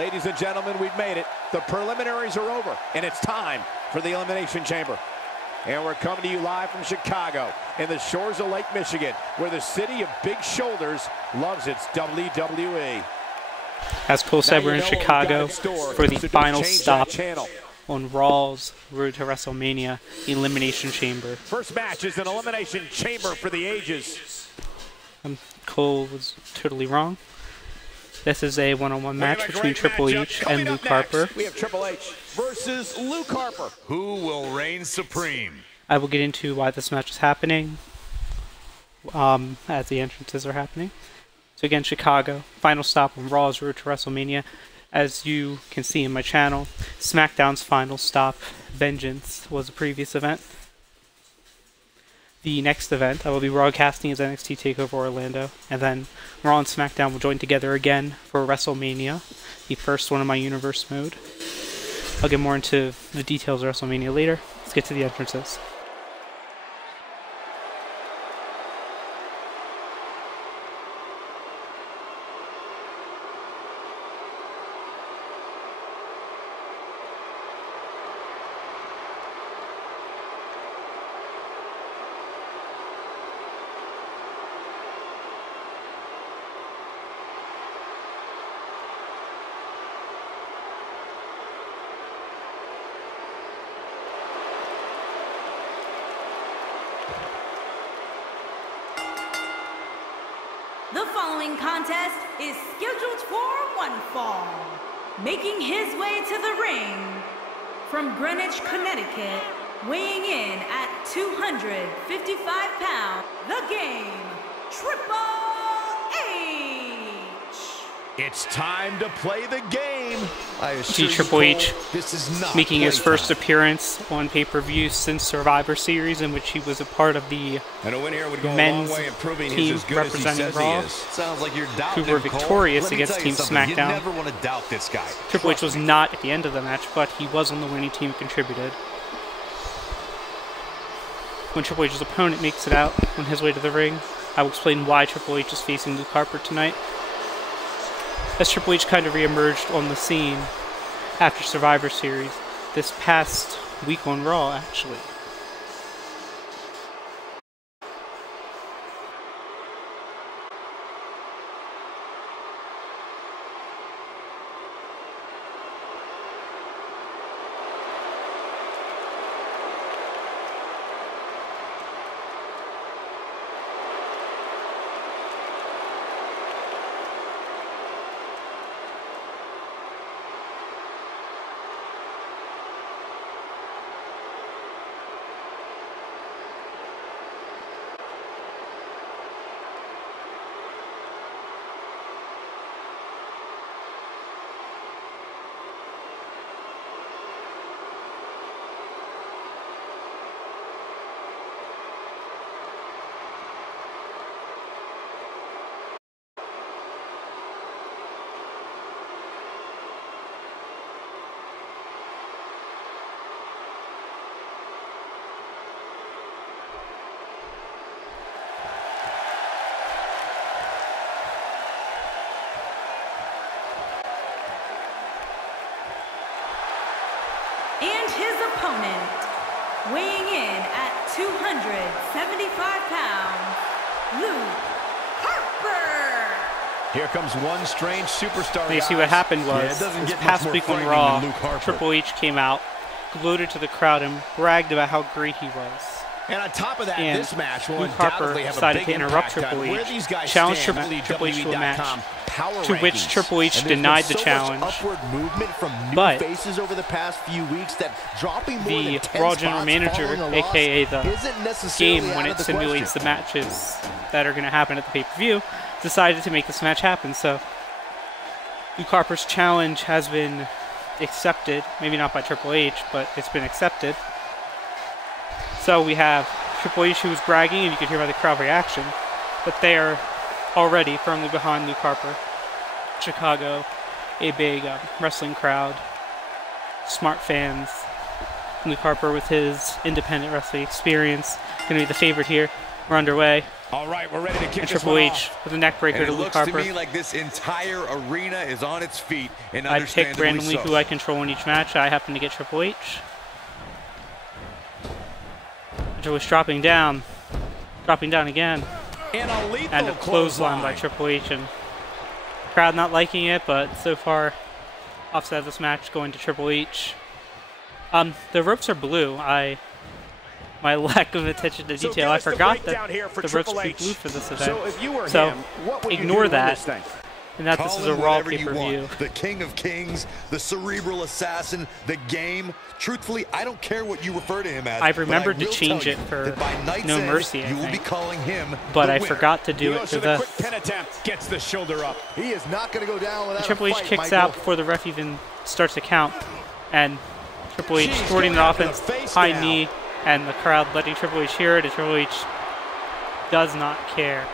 Ladies and gentlemen, we've made it. The preliminaries are over, and it's time for the Elimination Chamber. And we're coming to you live from Chicago, in the shores of Lake Michigan, where the city of big shoulders loves its WWE. As Cole said, we're in Chicago for the final stop on Raw's road to WrestleMania, Elimination Chamber. First match is an Elimination Chamber for the ages. Cole was totally wrong. This is a one-on-one match between Triple H and Luke Harper. We have Triple H versus Luke Harper. Who will reign supreme? I will get into why this match is happening as the entrances are happening. So again, Chicago, final stop on Raw's road to WrestleMania. As you can see in my channel, SmackDown's final stop, Vengeance, was a previous event. The next event I will be broadcasting is NXT TakeOver Orlando, and then Raw and SmackDown will join together again for WrestleMania, the first one in my universe mode. I'll get more into the details of WrestleMania later. Let's get to the entrances. The following contest is scheduled for one fall. Making his way to the ring from Greenwich, Connecticut, weighing in at 255 pounds, the Game, Triple H. It's time to play the game. See Triple H making his first appearance on pay-per-view since Survivor Series, in which he was a part of the men's team representing Raw, who were victorious against Team SmackDown. Triple H was not at the end of the match, but he was on the winning team and contributed. When Triple H's opponent makes it out on his way to the ring, I will explain why Triple H is facing Luke Harper tonight. As Triple H kind of re-emerged on the scene after Survivor Series this past week on Raw, actually. And his opponent, weighing in at 275 pounds, Luke Harper. Here comes one strange superstar. You see what happened was, this past week on Raw, Triple H came out, gloated to the crowd, and bragged about how great he was. And on top of that, And this match will Luke Harper undoubtedly have a decided big to interrupt impact Triple on where H, these guys challenged stand. Triple H to a match, Power to which rankings. Triple H And there's denied been the so challenge. much upward movement from new But faces over the past few weeks that dropping more the than 10 Raw General spots Manager, following a loss aka the isn't necessarily game when out it of the simulates the question. matches that are going to happen at the pay-per-view, decided to make this match happen. So Luke Harper's challenge has been accepted, maybe not by Triple H, but it's been accepted. So we have Triple H, who was bragging, and you could hear by the crowd reaction, but they are already firmly behind Luke Harper. Chicago, a big wrestling crowd, smart fans. Luke Harper, with his independent wrestling experience, going to be the favorite here. We're underway. All right, we're ready to kick And this Triple one H off. with a neck breaker And to it Luke looks Harper. to me like this entire arena is on its feet, and I pick understandably randomly so. who I control in each match. I happen to get Triple H. Triple H dropping down again. And a lethal And a clothesline by Triple H. And crowd not liking it, but so far, offset of this match going to Triple H. The ropes are blue. My lack of attention to detail, I forgot that the ropes would be blue for this event. So if you were So him, what would ignore you do to win that. this thing? And that Call this is him a Raw whatever you pay-per-view. want. The King of Kings, the Cerebral Assassin, the Game. Truthfully, I don't care what you refer to him as. I remembered but I to will change tell it you for that by night's No end, Mercy, I you will be think. calling him But the I winner. forgot to do He it goes for to the this. quick pin attempt, gets the shoulder up. He is not going to go down without Triple a H fight, kicks Michael. out before the ref even starts to count. And Triple H Jeez, thwarting going the after the offense, face high now. knee, and the crowd letting Triple H hear it, and Triple H does not care.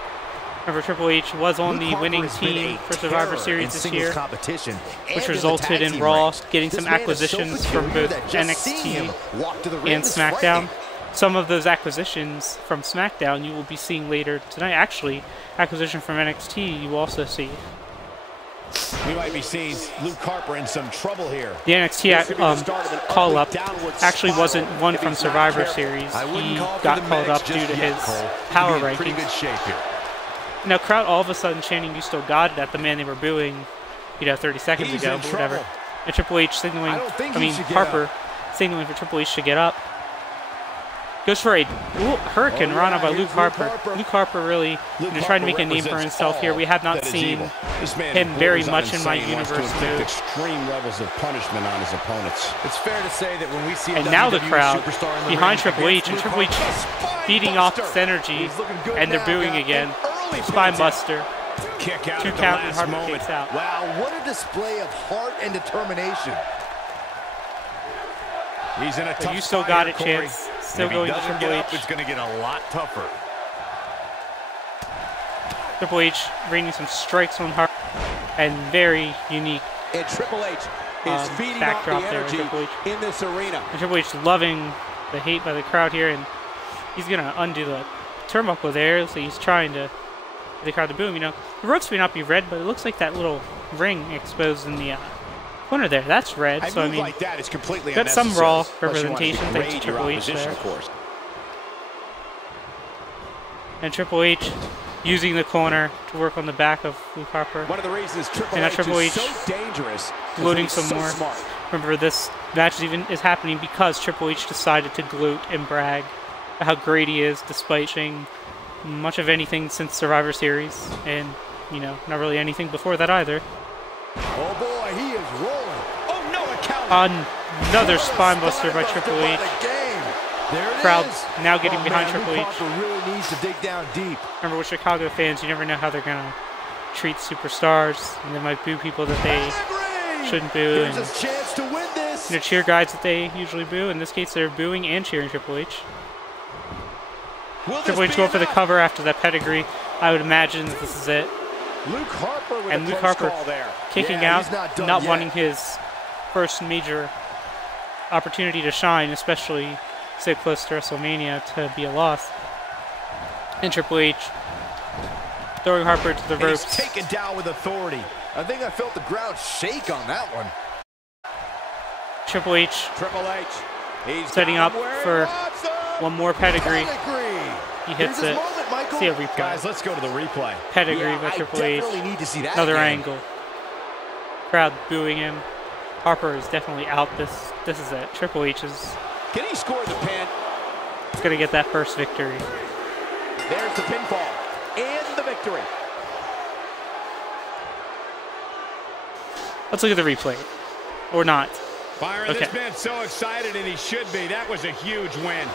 Remember, Triple H was on the winning team for Survivor Series this year, which resulted in Raw getting some acquisitions from both NXT and SmackDown. Some of those acquisitions from SmackDown you will be seeing later tonight. Actually, acquisition from NXT you will also see. We might be seeing Luke Harper in some trouble here. The NXT call-up actually wasn't one from Survivor Series. He got called up due to his power Pretty good rankings. shape here. Now, crowd all of a sudden chanting "You still got it" at the man they were booing, 30 seconds He's ago, in but whatever. trouble. And Triple H signaling, I don't think he should get Harper signaling for Triple H to get up. Goes for a Hurricane Rana by Luke Harper. Luke Harper really trying to make a name for himself here. We have not seen him very much in my universe move. Extreme levels of punishment on his opponents. It's fair to say that when we see a And now the WWE superstar superstar in the behind ring Triple H, against and Luke Triple H Harper, feeding off this energy, and they're booing again. Spine buster. Kick out 2 at the count and last Harper moment. kicks out. Wow, what a display of heart and determination. He's in a tough You still spot got here, it, Corey. Chance. Still If he going to doesn't Triple get H. up, it's going to get a lot tougher. Triple H raining some strikes on Harper, and very unique And Triple H is feeding off the backdrop there with energy Triple H. in this arena. And Triple H loving the hate by the crowd here, and he's going to undo the turnbuckle there, so he's trying to get the crowd to boo him. The ropes may not be red, but it looks like that little ring exposed in the corner there. That's red, A so I move mean, like that is completely got some unnecessary, Raw unless you want to representation thanks to degrade your Triple H opposition, there. of course. And Triple H using the corner to work on the back of Luke Harper. One of the reasons Triple And now H Triple is H so dangerous. Loading is some so more. Smart. Remember, this match is happening because Triple H decided to gloat and brag about how great he is, despite saying much of anything since Survivor Series, and not really anything before that either. Oh boy, he is rolling. Oh no, a count. Another spine buster by Triple H. There it Crowd is. now getting behind Luke Triple H. Harper really needs to dig down deep. Remember, with Chicago fans, you never know how they're gonna treat superstars, and they might boo people that they shouldn't boo, Here's and his chance to win this. cheer guys that they usually boo. In this case, they're booing and cheering Triple H. Triple H go for the cover after that pedigree. I would imagine that this is it. Luke Harper with And a Luke close Harper call there. kicking Yeah, out, he's not done not yet. wanting his first major opportunity to shine, especially so close to WrestleMania, to be a loss. And Triple H throwing Harper to the And ropes. he's taken down with authority. I think I felt the ground shake on that one. Triple H Triple H. He's setting got up him where he for wants him. one more pedigree. Pedigree. He hits Here's his it. moment, Michael. See a replay. Guys, let's go to the replay. Pedigree Yeah, by I Triple H. definitely need to see that Another again. angle. Crowd booing him. Harper is definitely out. This is it. Triple H is Can he score the pin? going to get that first victory. There's the pinfall and the victory. Let's look at the replay. Or not. Byron, Okay. this man's so excited, and he should be. That was a huge win.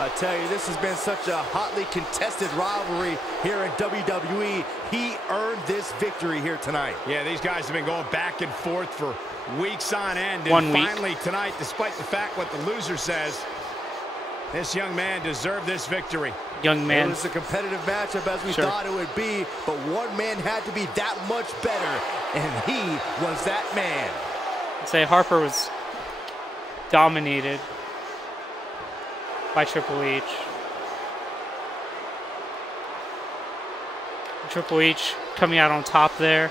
I tell you, this has been such a hotly contested rivalry here in WWE. He earned this victory here tonight. Yeah, these guys have been going back and forth for weeks on end. And 1 week. finally tonight, despite the fact what the loser says, this young man deserved this victory. Young It man. was a competitive matchup as we Sure. thought it would be, but one man had to be that much better, and he was that man. I'd say Harper was dominated by Triple H. Triple H coming out on top there.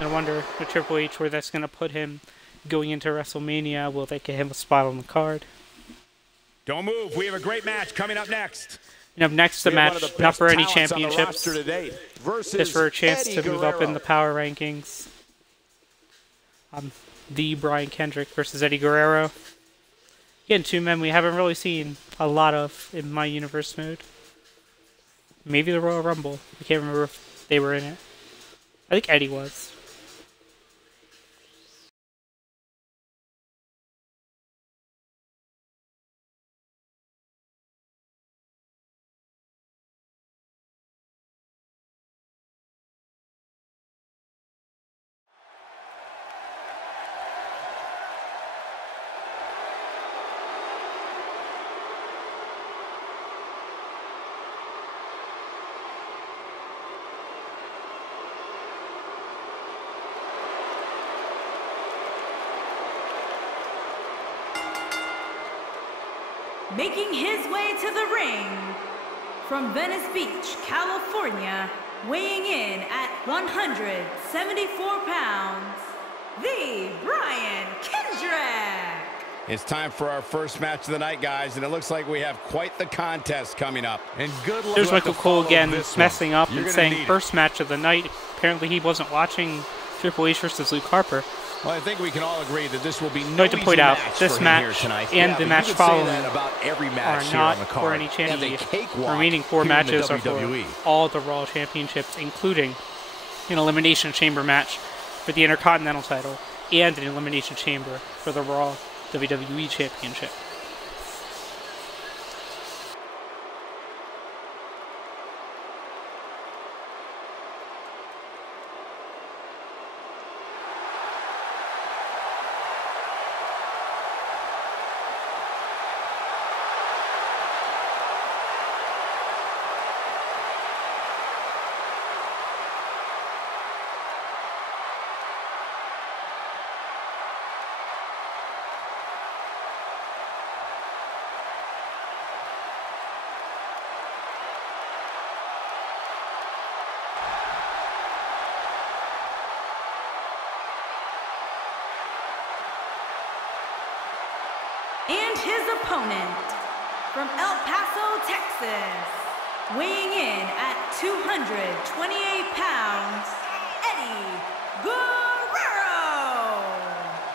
I wonder with Triple H where that's going to put him going into WrestleMania. Will they get him a spot on the card? Don't move. We have a great match coming up next. And up next, the match, not for any championships, just for a chance to move up in the power rankings. The Brian Kendrick versus Eddie Guerrero. Again, two men we haven't really seen a lot of in my universe mode. Maybe the Royal Rumble. I can't remember if they were in it. I think Eddie was. Making his way to the ring, from Venice Beach, California, weighing in at 174 pounds, the Brian Kendrick. It's time for our first match of the night, guys, and it looks like we have quite the contest coming up. And good luck. There's Michael Cole again messing up and saying first match of the night. Apparently he wasn't watching Triple H versus Luke Harper. Well, I think we can all agree that this will be I'd like to point out this match and the match following are not for any championship. The remaining 4 matches are for all the Raw Championships, including an Elimination Chamber match for the Intercontinental title and an Elimination Chamber for the Raw WWE Championship. And his opponent, from El Paso, Texas, weighing in at 228 pounds, Eddie Guerrero.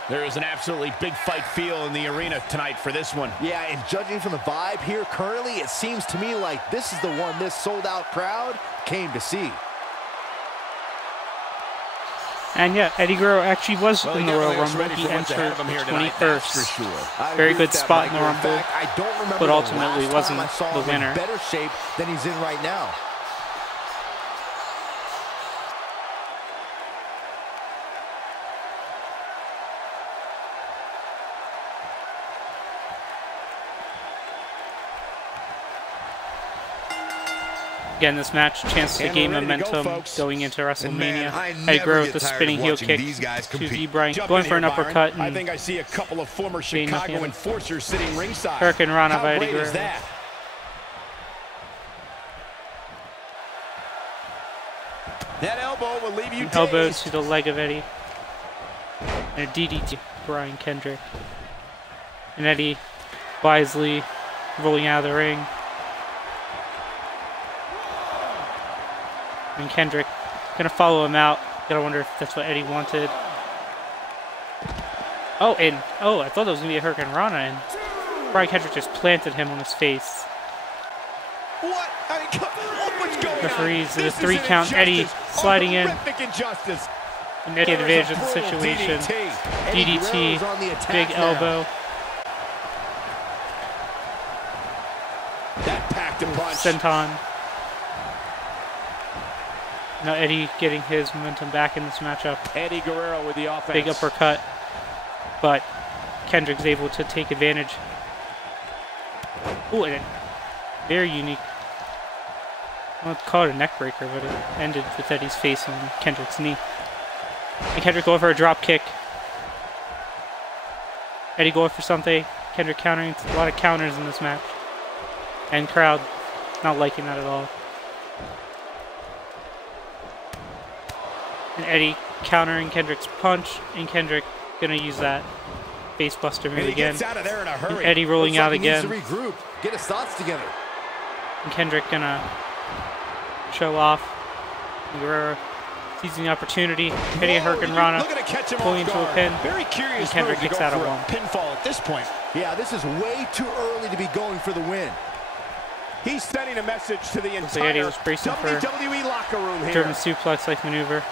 There is an absolutely big fight feel in the arena tonight for this one. Yeah, and judging from the vibe here currently, it seems to me like this is the one this sold-out crowd came to see. And yeah, Eddie Guerrero actually was in the Royal Rumble. He entered 21st. Very good spot in the Rumble, but ultimately wasn't the winner. Better shape than he's in right now. Again, this match, chance to gain momentum going into WrestleMania. Eddie Guerrero with the spinning heel kick to the Brian, going for an uppercut. And I think I see a couple of former Chicago enforcers sitting ringside. Hurricane Rana by Eddie Guerrero. That elbow will leave you elbow to the leg of Eddie. And a DDT to Brian Kendrick. And Eddie wisely rolling out of the ring. And Kendrick gonna follow him out. Gotta wonder if that's what Eddie wanted. Oh, and I thought that was gonna be a Hurricane Rana, and Brian Kendrick just planted him on his face. What? I mean, what's going on? Referees in a 3 count. Eddie sliding in. Injustice. And Eddie had advantage of the situation. DDT, big elbow. That packed a punch. Senton. Now Eddie getting his momentum back in this matchup. Eddie Guerrero with the offense. Big uppercut, but Kendrick's able to take advantage. Ooh, and very unique. I won't call it a neck breaker, but it ended with Eddie's face on Kendrick's knee. And Kendrick going for a drop kick. Eddie going for something. Kendrick countering. It's a lot of counters in this match. And crowd not liking that at all. And Eddie countering Kendrick's punch. And Kendrick going to use that face buster move again. Out of there in a hurry. And Eddie rolling out again. Needs to regroup. Get his thoughts together. And Kendrick going to show off. Guerrero seizing the opportunity. Eddie Hurricanrana pulling into a pin. Very curious. And Kendrick kicks out of one. Pinfall at this point. Yeah, this is way too early to be going for the win. He's sending a message to the Looks like Eddie entire was bracing for WWE locker room here. German suplex-like maneuver.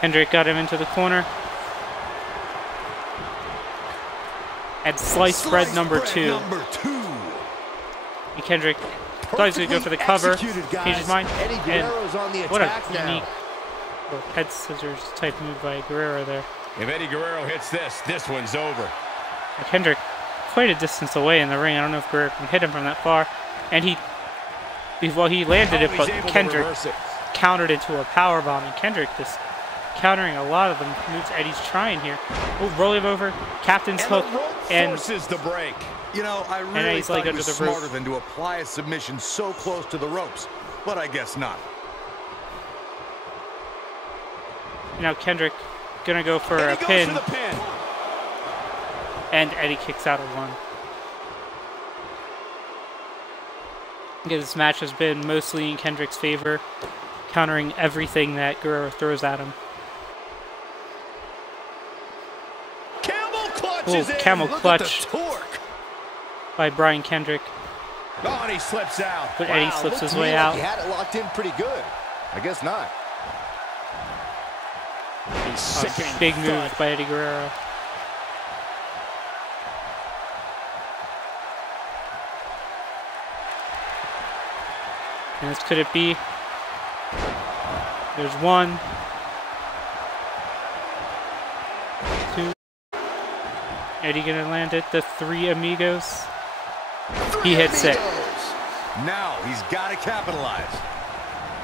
Kendrick got him into the corner. And slice bread number two. And Kendrick thought he was going to go for the cover. Changed his mind. And what a unique head scissors type move by Guerrero there. If Eddie Guerrero hits this, this one's over. And Kendrick quite a distance away in the ring. I don't know if Guerrero can hit him from that far. And he landed it, but Kendrick countered into a power bomb. And Kendrick just countering a lot of the moves Eddie's trying here. Oh, roll him over, captain's hook, and forces the break. You know, I really thought it was smarter than to apply a submission so close to the ropes, but I guess not. Now Kendrick gonna go for a pin, and Eddie kicks out of one. Again, this match has been mostly in Kendrick's favor, countering everything that Guerrero throws at him. Camel clutch by Brian Kendrick. Oh, and he slips out. But Eddie slips his way out. He had it locked in pretty good. I guess not. Big move by Eddie Guerrero. And this could it be? There's one. Two. Eddie gonna land it. The three amigos. He hits it. Now he's got to capitalize.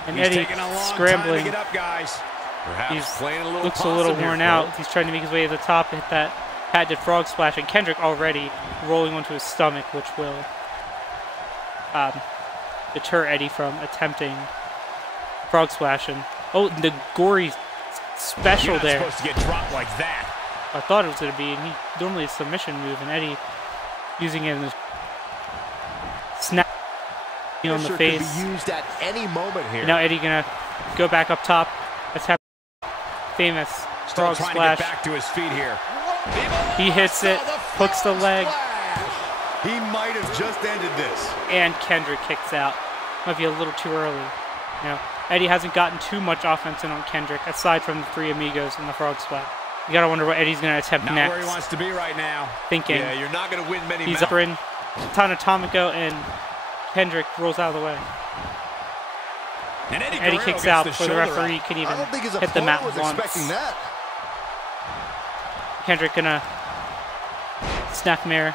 And Eddie scrambling. To get up, guys. He looks a little worn out. He's trying to make his way to the top and hit that patented frog splash. And Kendrick already rolling onto his stomach, which will deter Eddie from attempting frog splash. And oh, the gory special there. Supposed to get dropped like that. I thought it was going to be, and he normally a submission move, and Eddie using it in the snap on the face. Could be used at any moment here. And now Eddie gonna go back up top. Let's have famous frog splash. To get back to his feet here. He hits it, hooks the leg. He might have just ended this. And Kendrick kicks out. Might be a little too early. You know, Eddie hasn't gotten too much offense in on Kendrick, aside from the three amigos and the frog splash. You gotta wonder what Eddie's gonna attempt next. Where he wants to be right now. Thinking. Yeah, you're not gonna win many. He's up in Tanatomico, and Kendrick rolls out of the way. And Eddie kicks out before the referee can even hit the mat once. Kendrick gonna snapmare.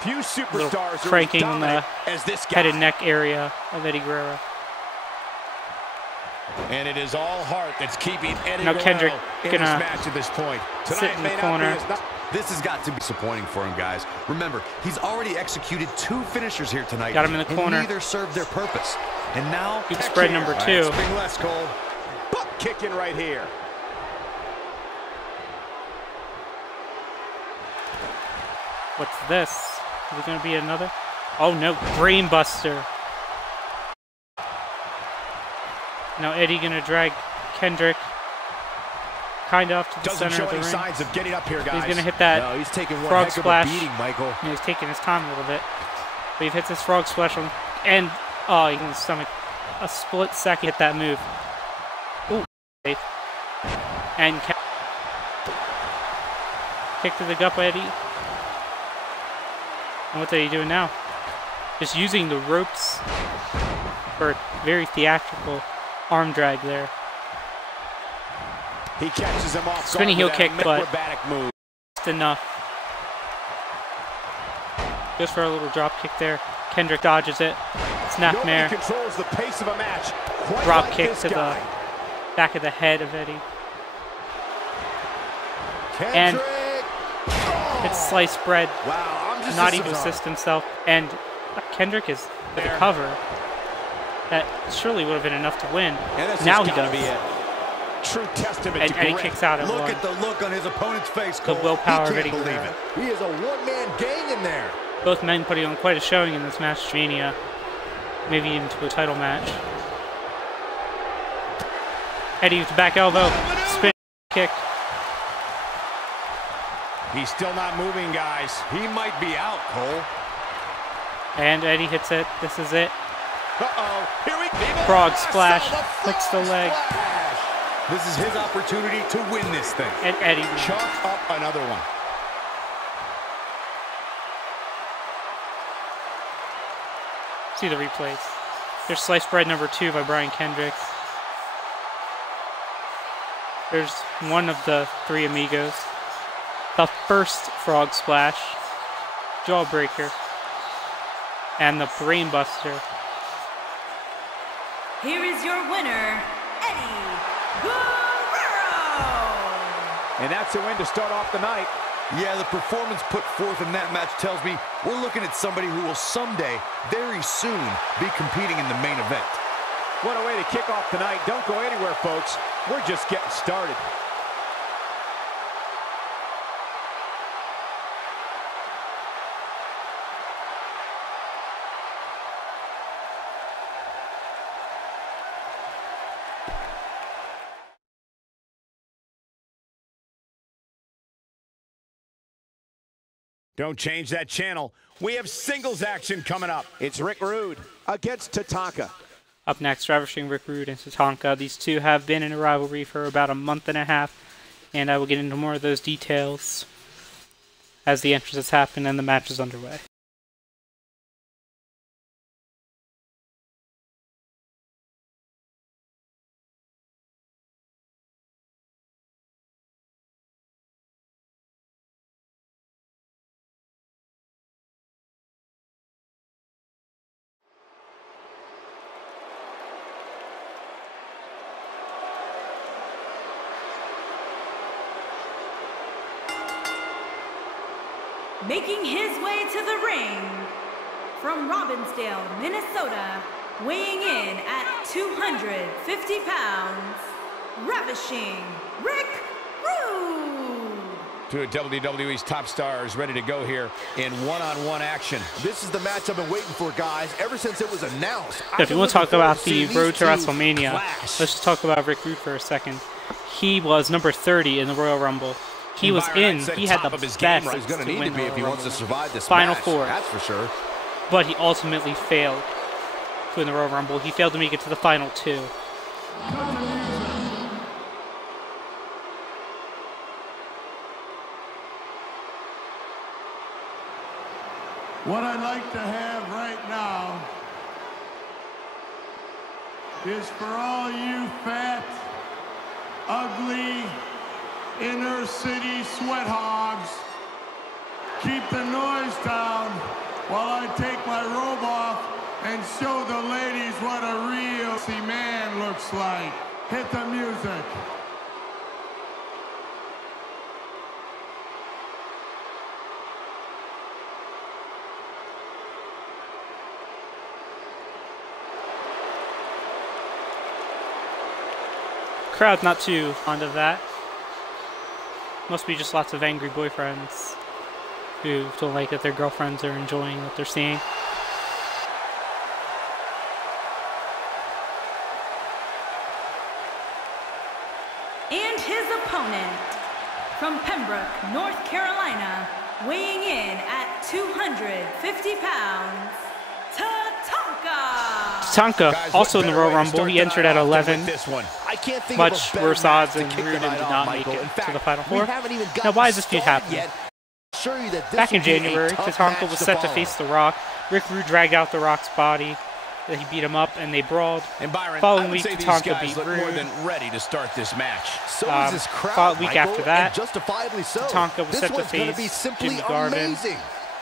Few superstars cranking on the head and neck area of Eddie Guerrero. And it is all heart that's keeping Eddie now Kendrick in this match at this point. Sit in the corner. This has got to be disappointing for him, guys. Remember, he's already executed 2 finishers here tonight. Got him in the corner. And neither served their purpose. And now, good spread number 2. Spring less, Cole. Butt kicking right here. What's this? Is it going to be another? Oh no, brain buster. Now Eddie going to drag Kendrick kind of to the center of the ring. Signs of getting up here, guys. He's going to hit that he's taking one frog heck splash. Of a beating, Michael. Yeah, he's taking his time a little bit. But he hits this frog splash on, and oh, he can stomach a split second hit that move. Ooh, and kick to the gut by Eddie. And what's Eddie doing now? Just using the ropes for a very theatrical arm drag there. He catches him off. Spinning heel kick, but move. Just enough. Goes for a little drop kick there. Kendrick dodges it. Snapmare. Controls the pace of a match. Drop kick to the back of the head of Eddie. And it's sliced bread. Wow, I'm just Not even assist himself. And Kendrick is with a cover. That surely would have been enough to win. Now he does. Be it. True testament to And he kicks out at Look one. at the look on his opponent's face, The Cole. willpower of He Eddie can't believe Guerrero. it. He is a one-man gang in there. Both men putting on quite a showing in this match, Mania. Maybe even to a title match. Eddie with the back elbow. Spin kick. He's still not moving, guys. He might be out, Cole. And Eddie hits it. This is it. Uh-oh. Here we go. Frog splash. Hooks the leg. This is his opportunity to win this thing. And Eddie. Chalk up another one. See the replays. There's sliced bread number 2 by Brian Kendrick. There's one of the 3 amigos. The first frog splash. Jawbreaker. And the brain buster. Here is your winner, Eddie Guerrero. And that's a win to start off the night. Yeah, the performance put forth in that match tells me we're looking at somebody who will someday, very soon, be competing in the main event. What a way to kick off the night. Don't go anywhere, folks. We're just getting started. Don't change that channel. We have singles action coming up. It's Rick Rude against Tatanka. Up next, ravishing Rick Rude and Tatanka. These two have been in a rivalry for about a month and a half, and I will get into more of those details as the entrances happen and the match is underway. Making his way to the ring from Robbinsdale, Minnesota, weighing in at 250 pounds, ravishing Rick Rude. Two of WWE's top stars ready to go here in one-on-one action. This is the match I've been waiting for, guys, ever since it was announced. If you want to talk about the road to these two WrestleMania, clash. let's just talk about Rick Rude for a second. He was number 30 in the Royal Rumble. He was Byron in, said he had top the of his best game right. He's going to need win to be the if he Royal wants to Rumble. survive this Final match. four. That's for sure. But he ultimately failed to win the Royal Rumble. He failed to make it to the final 2. What I'd like to have right now is for all you fat, ugly, inner city sweat hogs, keep the noise down while I take my robe off and show the ladies what a real man looks like. Hit the music. Crowd not too fond of that. Must be just lots of angry boyfriends who don't like that their girlfriends are enjoying what they're seeing. And his opponent from Pembroke, North Carolina, weighing in at 250 pounds, Tatanka. Tatanka, Guys, also what in the better Royal way to Rumble, start he the entered night at off than 11. with this one. I can't think Much of a better worse match odds, to and kick the Rude night did off, not make Michael. it In to fact, the Final we Four. haven't even Now, gotten why is this feud started happening? yet. Assure you that this Back in will be a January, tough Tatanka match was to set to follow. face The Rock. Rick Rude dragged out The Rock's body. He beat him up, and they brawled. And Byron, Following I would week, say these Tatanka guys beat look more Rude. than ready to start this match. So is this crowd, Fought week Michael, after that. and justifiably so. Tatanka was This set to one's gonna face be simply Jimmy Garvin. amazing.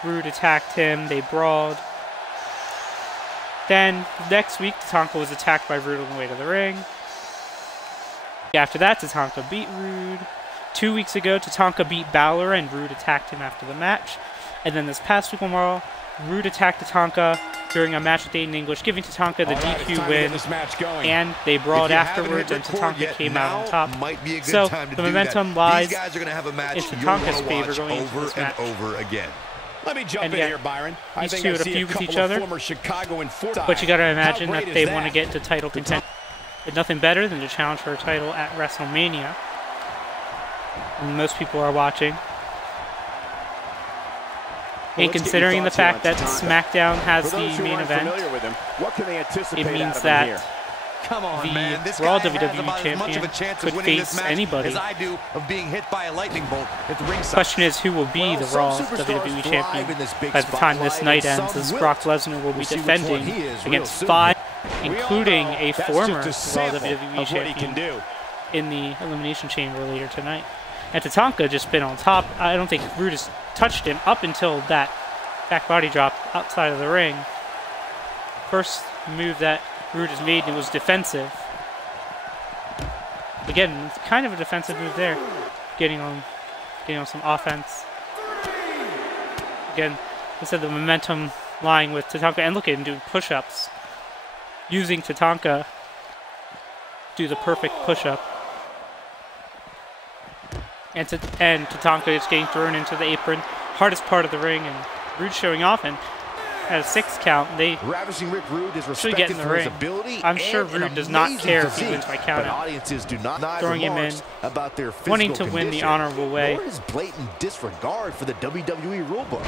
Rude attacked him. They brawled. Then, next week, Tatanka was attacked by Rude on the way to the ring. After that, Tatanka beat Rude. 2 weeks ago, Tatanka beat Balor and Rude attacked him after the match. And then this past week on Raw, Rude attacked Tatanka during a match with Aiden English, giving Tatanka the DQ win, and they brawled afterwards, and Tatanka came out on top. So the momentum lies in Tatanka's favor going into this match. Let me jump in here, Byron. These two had a feud with each other, but you got to imagine that they want to get into title contention. It's nothing better than to challenge for a title at WrestleMania. And most people are watching. And considering the fact that SmackDown has the main event, it means that the Raw WWE Champion could face anybody. The question is, who will be the Raw WWE Champion by the time this night ends, as Brock Lesnar will be defending against 5, including a former Raw WWE Champion in the Elimination Chamber later tonight. And Tatanka just been on top. I don't think Rude has touched him up until that back body drop outside of the ring. First move that Rude has made, and it was defensive. Again, it's kind of a defensive move there. Getting on some offense. Again, instead of the momentum lying with Tatanka, and look at him doing push-ups. Using Tatanka to do the perfect push-up. And Tatanka is getting thrown into the apron, hardest part of the ring, and Rude showing off, and at a 6 count, they should get in the ring. I'm sure Rude does not care if he wins by countout. Throwing him in, wanting to win the honorable way. Disregard for the WWE rulebook.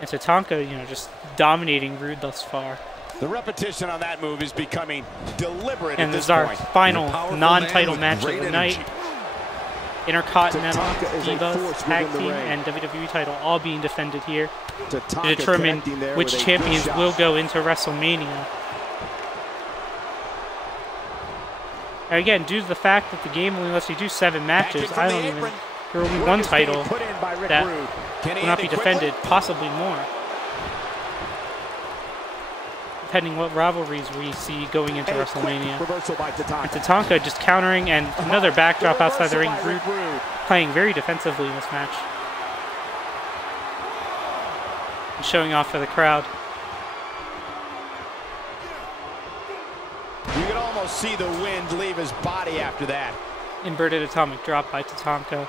And Tatanka, just dominating Rude thus far. The repetition on that move is becoming deliberate. And this is our final non-title match of the night. Intercontinental, Divas, Tag Team, and WWE title all being defended here to determine which champions will go into WrestleMania. And again, due to the fact that the game only lets you do 7 matches, there will be one title that will not be defended, possibly more. Depending what rivalries we see going into WrestleMania. And Tatanka just countering, and another backdrop outside the ring. Rude playing very defensively in this match. And showing off for the crowd. You can almost see the wind leave his body after that. Inverted atomic drop by Tatanka.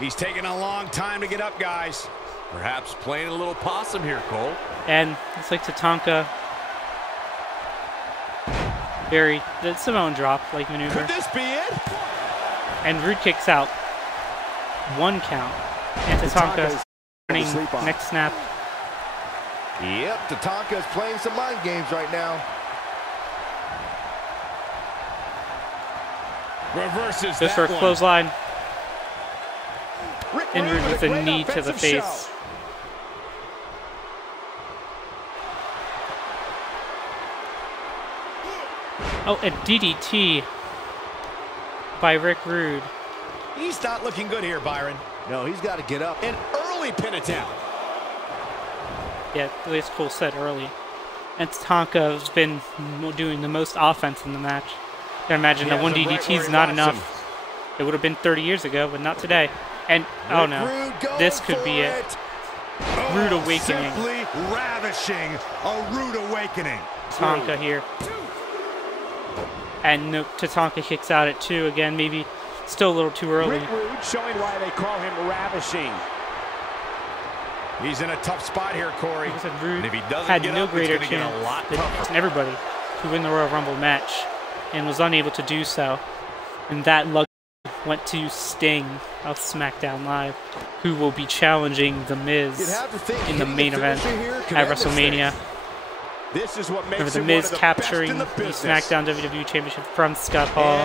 He's taking a long time to get up, guys. Perhaps playing a little possum here, Cole. And it's like Tatanka. The Samoan drop like maneuver. Could this be it? And Rude kicks out. 1 count. And Tatanka running next snap. Yep, Tatanka's playing some mind games right now. Reverses goes for a clothesline. And Rude with a knee to the face. Oh, a DDT by Rick Rude. He's not looking good here, Byron. No, he's got to get up. An early pin attempt. Yeah, as Cole said early. And Tatanka has been doing the most offense in the match. I can imagine that 1 DDT is not enough. It would have been 30 years ago, but not today. And, oh no, this could be it. Rude awakening. Simply ravishing, a rude awakening. Tatanka here. And no, Tatanka kicks out at 2 again, maybe still a little too early. Rick Rude showing why they call him ravishing. He's in a tough spot here, Corey. Like I said, Rude had no greater chance than everybody to win the Royal Rumble match and was unable to do so. And that luck went to Sting of SmackDown Live, who will be challenging The Miz in the main event at WrestleMania. This is what makes Remember, The Miz capturing the SmackDown WWE Championship from Scott Hall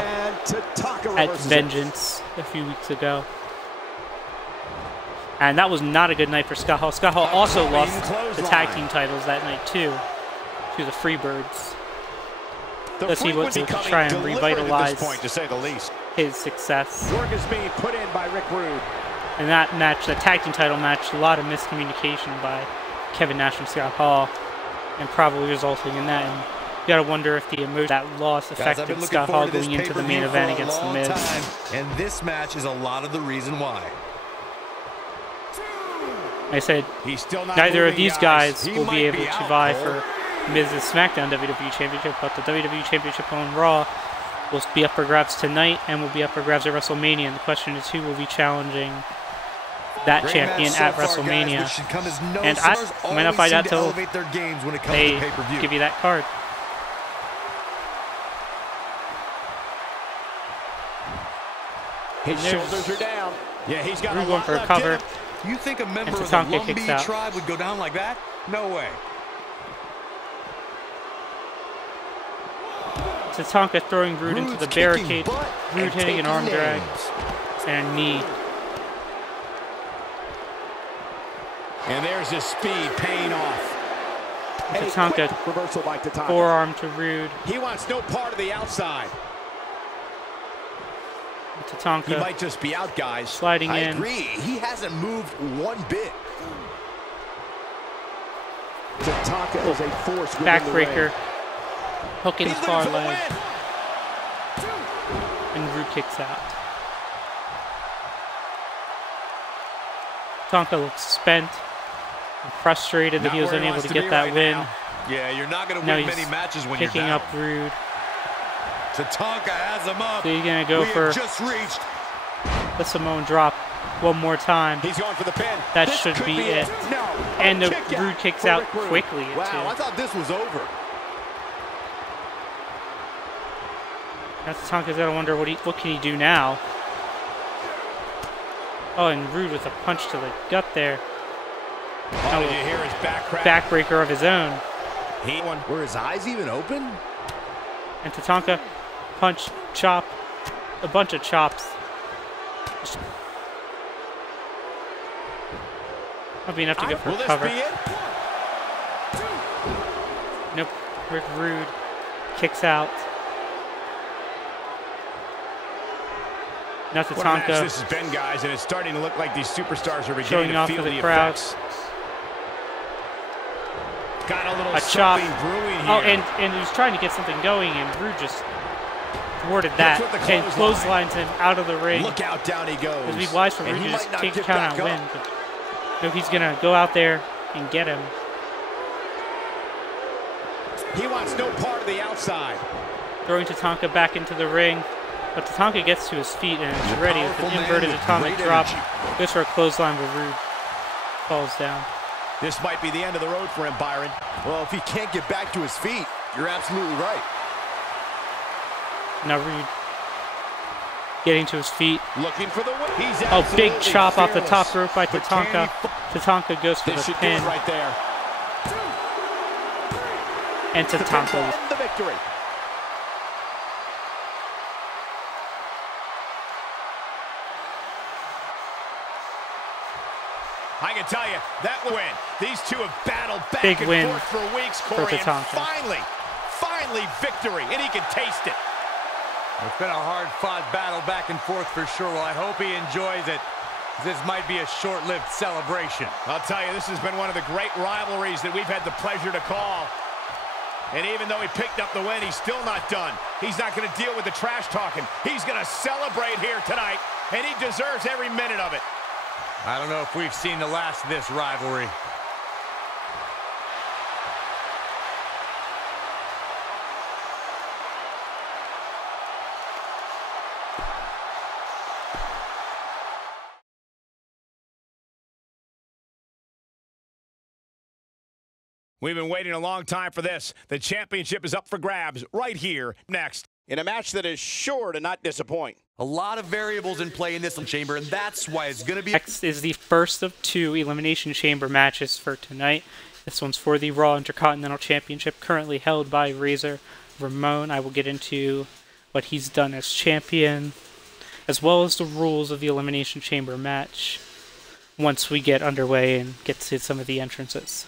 at Vengeance a few weeks ago. And that was not a good night for Scott Hall. Scott Hall also lost the tag team titles that night, too, to the Freebirds. Let's see what to try and revitalize his success. Work is being put in by Rick Rude. In that match, the tag team title match, a lot of miscommunication by Kevin Nash and Scott Hall, and probably resulting in that. And gotta wonder if the emotion that loss affected Scott Hall going into the main event against The Miz. And this match is a lot of the reason why. I said neither of these guys will be able to vie for Miz's SmackDown WWE Championship, but the WWE Championship on Raw will be up for grabs tonight and will be up for grabs at WrestleMania. And the question is who will be challenging that champion at WrestleMania. And I might not find out till they give you that card. His shoulders are down. Yeah, he's got going for a cover. You think a member of the Lumbee tribe would go down like that? No way. Tatanka throwing Rude into the barricade. Rude hitting an arm drag and a knee. And there's his speed paying off. Tatanka Reversal by Tatanka. Forearm to Rude. He wants no part of the outside. Tatanka. He might just be out, guys. Sliding in. I agree. He hasn't moved one bit. Tatanka is a force. Backbreaker. Hook in his far leg. And Rude kicks out. Tatanka looks spent and frustrated that he was unable to get that win. Yeah, you're not going to win many matches when you're picking up Rude. Tatanka has him up. So he's going to go for the Samoan drop one more time. He's going for the pin. That should be it. No. And the Rude kicks out quickly. Wow, I thought this was over. Now Tatanka's got to wonder what can he do now. Oh, and Rude with a punch to the gut there. Oh, did you hear his backbreaker of his own. Were his eyes even open? And Tatanka punch, chop, a bunch of chops. That'll be enough to go for a cover. Nope. Rude kicks out. Now Tatanka. This has been, guys, and it's starting to look like these superstars are beginning to feel the crowd. Got a little chop. Brewing here. Oh, and he was trying to get something going, and Rude just thwarted that and clotheslines him out of the ring. Look out, down he goes. It'd be wise for Rude to just take a count out win. But no, he's gonna go out there and get him. He wants no part of the outside. Throwing Tatanka back into the ring. But Tatanka gets to his feet and is ready with an inverted atomic drop. Goes for a clothesline, but Rude falls down. This might be the end of the road for him, Byron. Well, if he can't get back to his feet, you're absolutely right. Now Rude getting to his feet. Looking for the win. He's big chop off the top rope by Tatanka. Tatanka goes for the pin. Right there. And Tatanka the victory. I can tell you, that win. These two have battled back and forth for weeks, Corey, and finally victory, and he can taste it. It's been a hard-fought battle back and forth for sure. Well, I hope he enjoys it. This might be a short-lived celebration. I'll tell you, this has been one of the great rivalries that we've had the pleasure to call. And even though he picked up the win, he's still not done. He's not going to deal with the trash talking. He's going to celebrate here tonight, and he deserves every minute of it. I don't know if we've seen the last of this rivalry. We've been waiting a long time for this. The championship is up for grabs right here next, in a match that is sure to not disappoint. A lot of variables in play in this chamber, and that's why it's going to be... Next is the first of two Elimination Chamber matches for tonight. This one's for the Raw Intercontinental Championship, currently held by Razor Ramon. I will get into what he's done as champion, as well as the rules of the Elimination Chamber match, once we get underway and get to some of the entrances.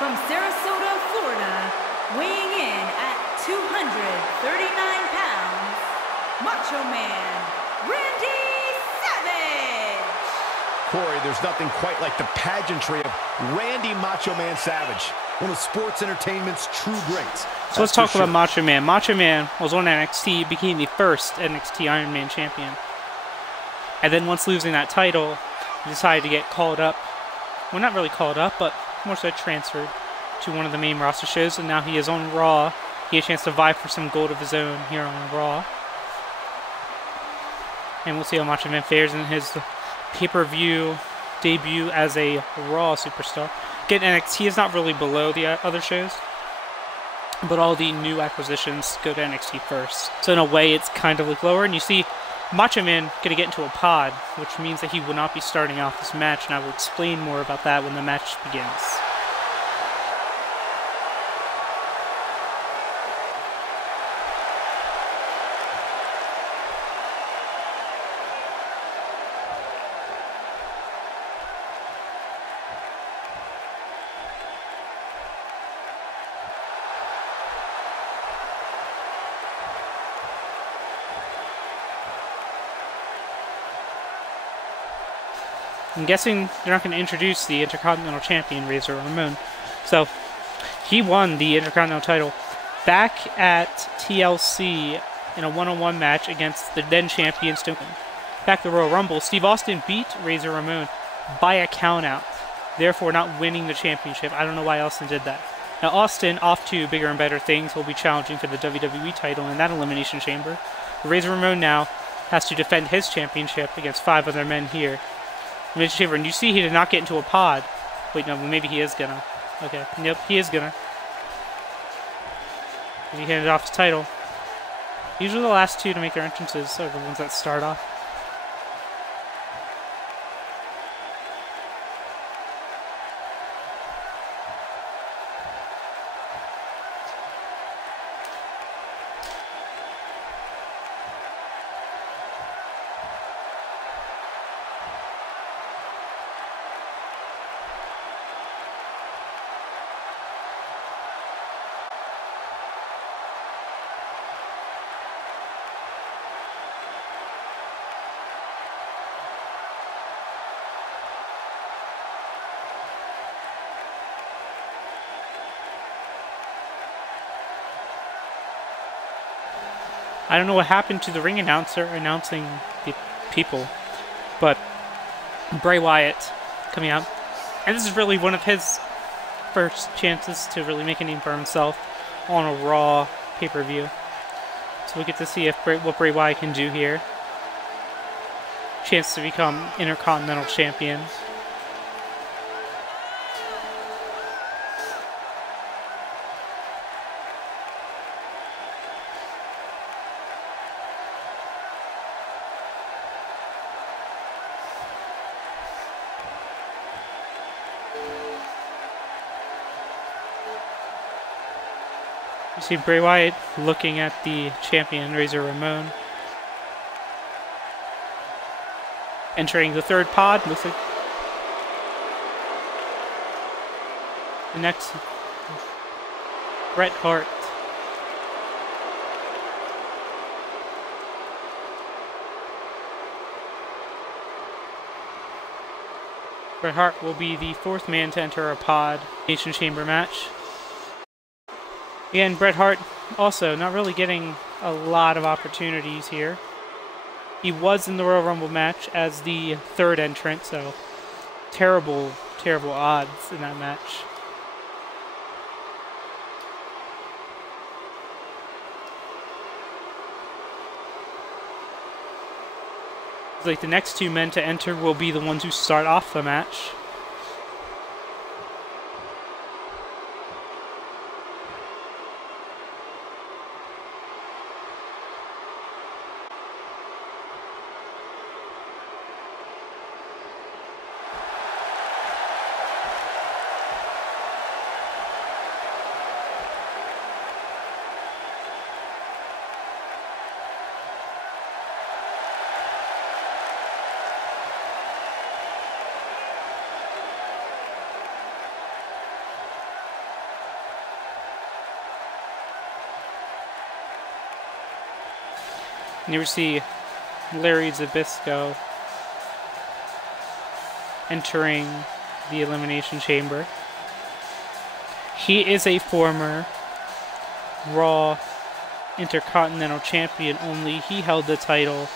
from Sarasota, Florida, weighing in at 239 pounds, Macho Man, Randy Savage. Corey, there's nothing quite like the pageantry of Randy Macho Man Savage. One of sports entertainment's true greats. So let's talk about Macho Man. Macho Man was on NXT, became the first NXT Iron Man champion. And then once losing that title, he decided to get called up. Well, not really called up, but more so transferred to one of the main roster shows. And now he is on Raw. He had a chance to vie for some gold of his own here on Raw. And we'll see how Macho Man fares in his pay-per-view debut as a Raw superstar. Again, NXT is not really below the other shows, but all the new acquisitions go to NXT first. So in a way, it's kind of like lower. And you see Macho Man going to get into a pod, which means that he will not be starting off this match, and I will explain more about that when the match begins. I'm guessing they're not going to introduce the Intercontinental Champion, Razor Ramon. So, he won the Intercontinental title back at TLC in a one-on-one match against the then champion Stone Cold. Back at the Royal Rumble, Steve Austin beat Razor Ramon by a countout, therefore not winning the championship. I don't know why Austin did that. Now, Austin, off to bigger and better things, will be challenging for the WWE title in that Elimination Chamber. Razor Ramon now has to defend his championship against 5 other men here. Elimination Chamber, and you see he did not get into a pod. Wait, no, maybe he is gonna. Okay, nope, he is gonna. He handed off his title. Usually the last 2 to make their entrances are the ones that start off. I don't know what happened to the ring announcer announcing the people, but Bray Wyatt coming out. And this is really one of his first chances to really make a name for himself on a Raw pay-per-view. So we get to see what Bray Wyatt can do here. Chance to become Intercontinental Champion. You see Bray Wyatt looking at the champion, Razor Ramon. Entering the 3rd pod with the next Bret Hart. Bret Hart will be the 4th man to enter a pod Elimination Chamber match. Again, Bret Hart also not really getting a lot of opportunities here. He was in the Royal Rumble match as the 3rd entrant, so terrible, terrible odds in that match. It's like the next 2 men to enter will be the ones who start off the match. And you see Larry Zbyszko entering the Elimination Chamber. He is a former Raw Intercontinental Champion, only he held the title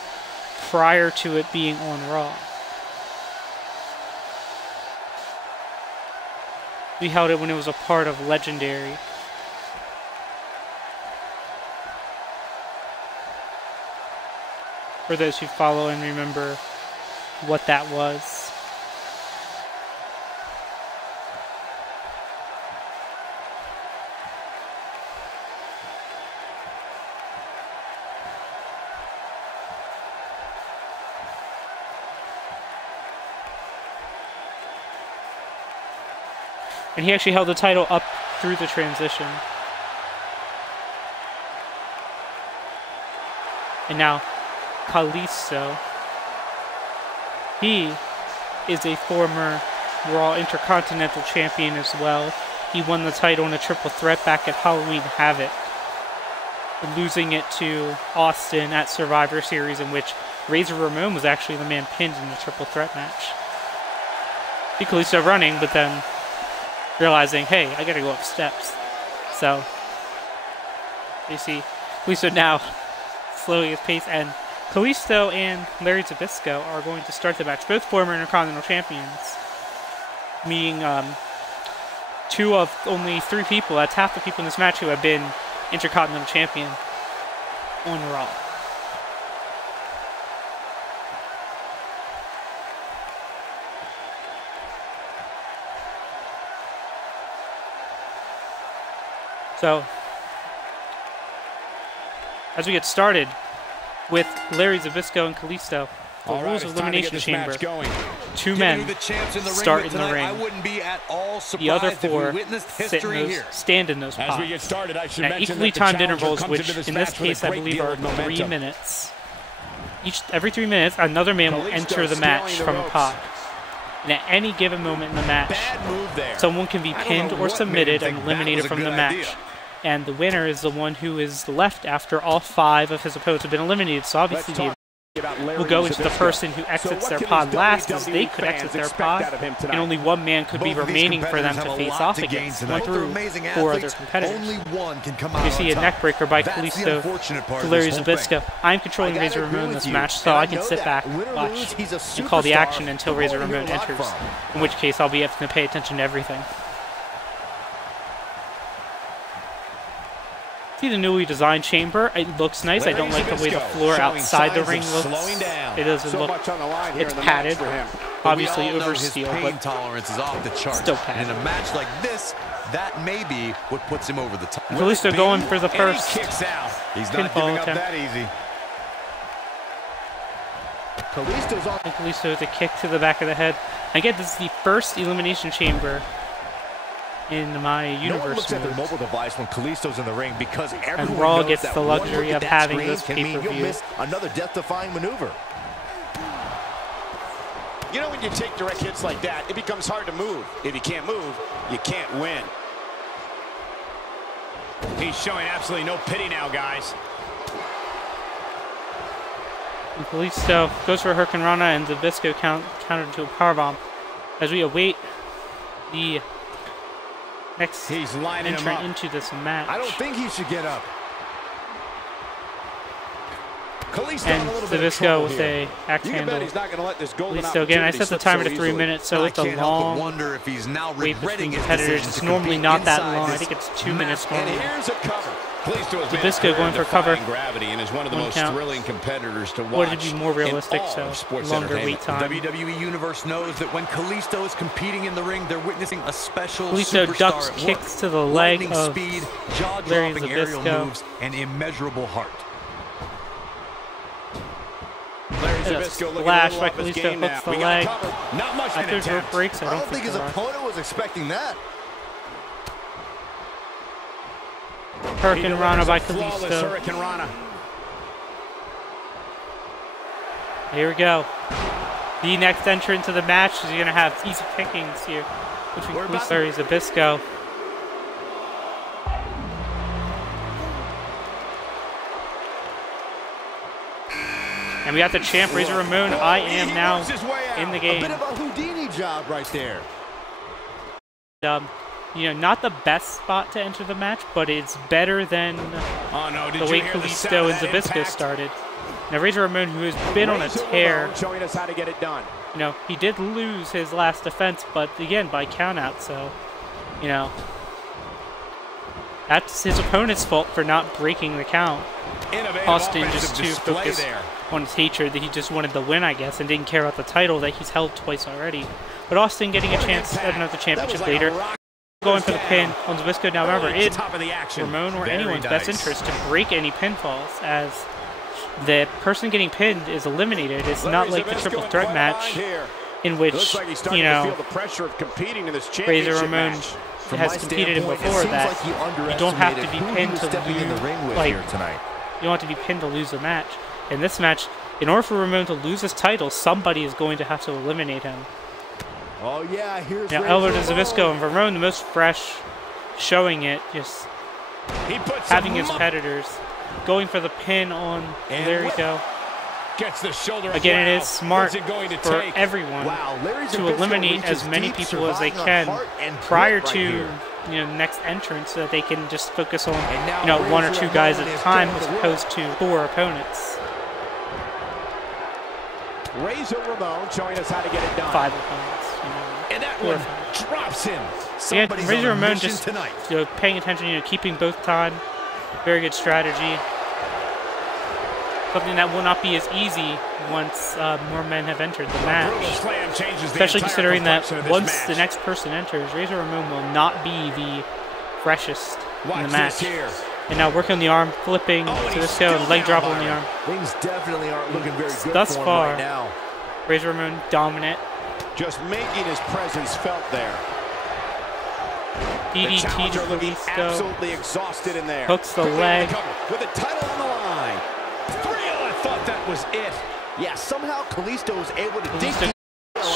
prior to it being on Raw. He held it when it was a part of Legendary. For those who follow and remember what that was. And he actually held the title up through the transition. And now, Kalisto. He is a former Raw Intercontinental Champion as well. He won the title in a triple threat back at Halloween Havoc, losing it to Austin at Survivor Series, in which Razor Ramon was actually the man pinned in the triple threat match. See Kalisto running, but then realizing, hey, I gotta go up steps. So, you see Kalisto now slowing his pace, and Kalisto and Larry Zbyszko are going to start the match. Both former Intercontinental Champions, meeting two of only three people, that's half the people in this match, who have been Intercontinental Champion on Raw. So, as we get started with Larry Zbyszko and Kalisto, the rules of Elimination Chamber: two men start in the ring. The other four stand in those pots at equally timed intervals, which in this case I believe are 3 minutes. Every 3 minutes, another man will enter the match from a pot. And at any given moment in the match, someone can be pinned or submitted and eliminated from the match. And the winner is the one who is left after all 5 of his opponents have been eliminated. So obviously will go into the person who exits their pod last, as they could exit their pod, and only one man could be remaining for them to face off against, one through 4 other competitors. You see a neckbreaker by Kalisto to Larry Zbyszko. I'm controlling Razor Ramon in this match, so I can sit back, watch, and call the action until Razor Ramon enters, in which case I'll be having to pay attention to everything. See the newly designed chamber? It looks nice. I don't like the way the floor outside the ring looks. It doesn't look. It's padded, obviously over steel, but tolerance is off the charts. Still padded. In a match like this, that may be what puts him over the top. Kalisto going for the first He's not giving up that easy. Kalisto with a kick to the back of the head. Again, this is the first Elimination Chamber in my universe looks at their mobile device when Kalisto's in the ring, because and Raw gets the luxury of having this pay-per-view. Another death-defying maneuver. You know, when you take direct hits like that, it becomes hard to move. If you can't move, you can't win. He's showing absolutely no pity now, guys. And Kalisto goes for a Hurricane Rana, and Zbyszko countered to a powerbomb. As we await the next entrant into this match. I don't think he should get up. And Zbyszko with a axe handle. Kalisto again. I set the timer to 3 minutes, so it's a long wait between competitors. It's normally not that long. I think it's 2 minutes normally. Zbyszko going for cover. One count. Would it be more realistic, so longer wait time. WWE Universe knows that when Kalisto is competing in the ring, they're witnessing a special Kalisto ducks kicks to the leg of Larry Zbyszko. And immeasurable heart. Splash by Kalisto, hooks the leg. I threw rope breaks. I don't think his opponent was expecting that. Hurricane Rana by Kalisto. Here we go. The next entrant to the match is going to have easy pickings here between Kalisto and Zbyszko. And we got the champ, Razor Ramon. I am now in the game. A bit of a Houdini job right there. You know, not the best spot to enter the match, but it's better than the way Kalisto and Zbyszko started. Now Razor Ramon, who has been on a tear, showing us how to get it done. you know, he did lose his last defense, but again by countout. So, you know, that's his opponent's fault for not breaking the count. Austin just too focused on his hatred that he just wanted to win, I guess, and didn't care about the title that he's held twice already. But Austin getting a chance at another championship later. Going for the pin on Zbyszko. Now remember, it's Ramon or anyone's best interest to break any pinfalls, as the person getting pinned is eliminated. It's not like the triple threat match in which, you know, Razor Ramon has competed in before that. You don't have to be pinned to lose, like, you don't have to be pinned to lose the match. In this match, in order for Ramon to lose his title, somebody is going to have to eliminate him. Oh yeah, here's now Elder to Zbyszko, and Ramon the most fresh, showing it, just having his competitors. Going for the pin on, there you go. Gets the shoulder. Again, it is smart for everyone to eliminate as many people as they can prior to, you know, next entrance, so that they can just focus on, you know, 1 or 2 guys at a time as opposed to 4 opponents. Razor Ramon showing us how to get it done. 5 opponents, you know. And that one drops him. Yeah, Razor Ramon just, you know, paying attention, you know, keeping both time. Very good strategy. Something that will not be as easy once more men have entered the match. Especially considering that once the next person enters, Razor Ramon will not be the freshest in the match. And now working on the arm, flipping to Zbyszko, and leg drop on the arm. Things definitely aren't looking very good thus for far. him right now. Razor Ramon dominant. Just making his presence felt there. DDT to Kalisto. Absolutely exhausted in there. Hooks the leg. With the title on the line. 3-0, I thought that was it. Yeah, somehow Kalisto was able to Kalisto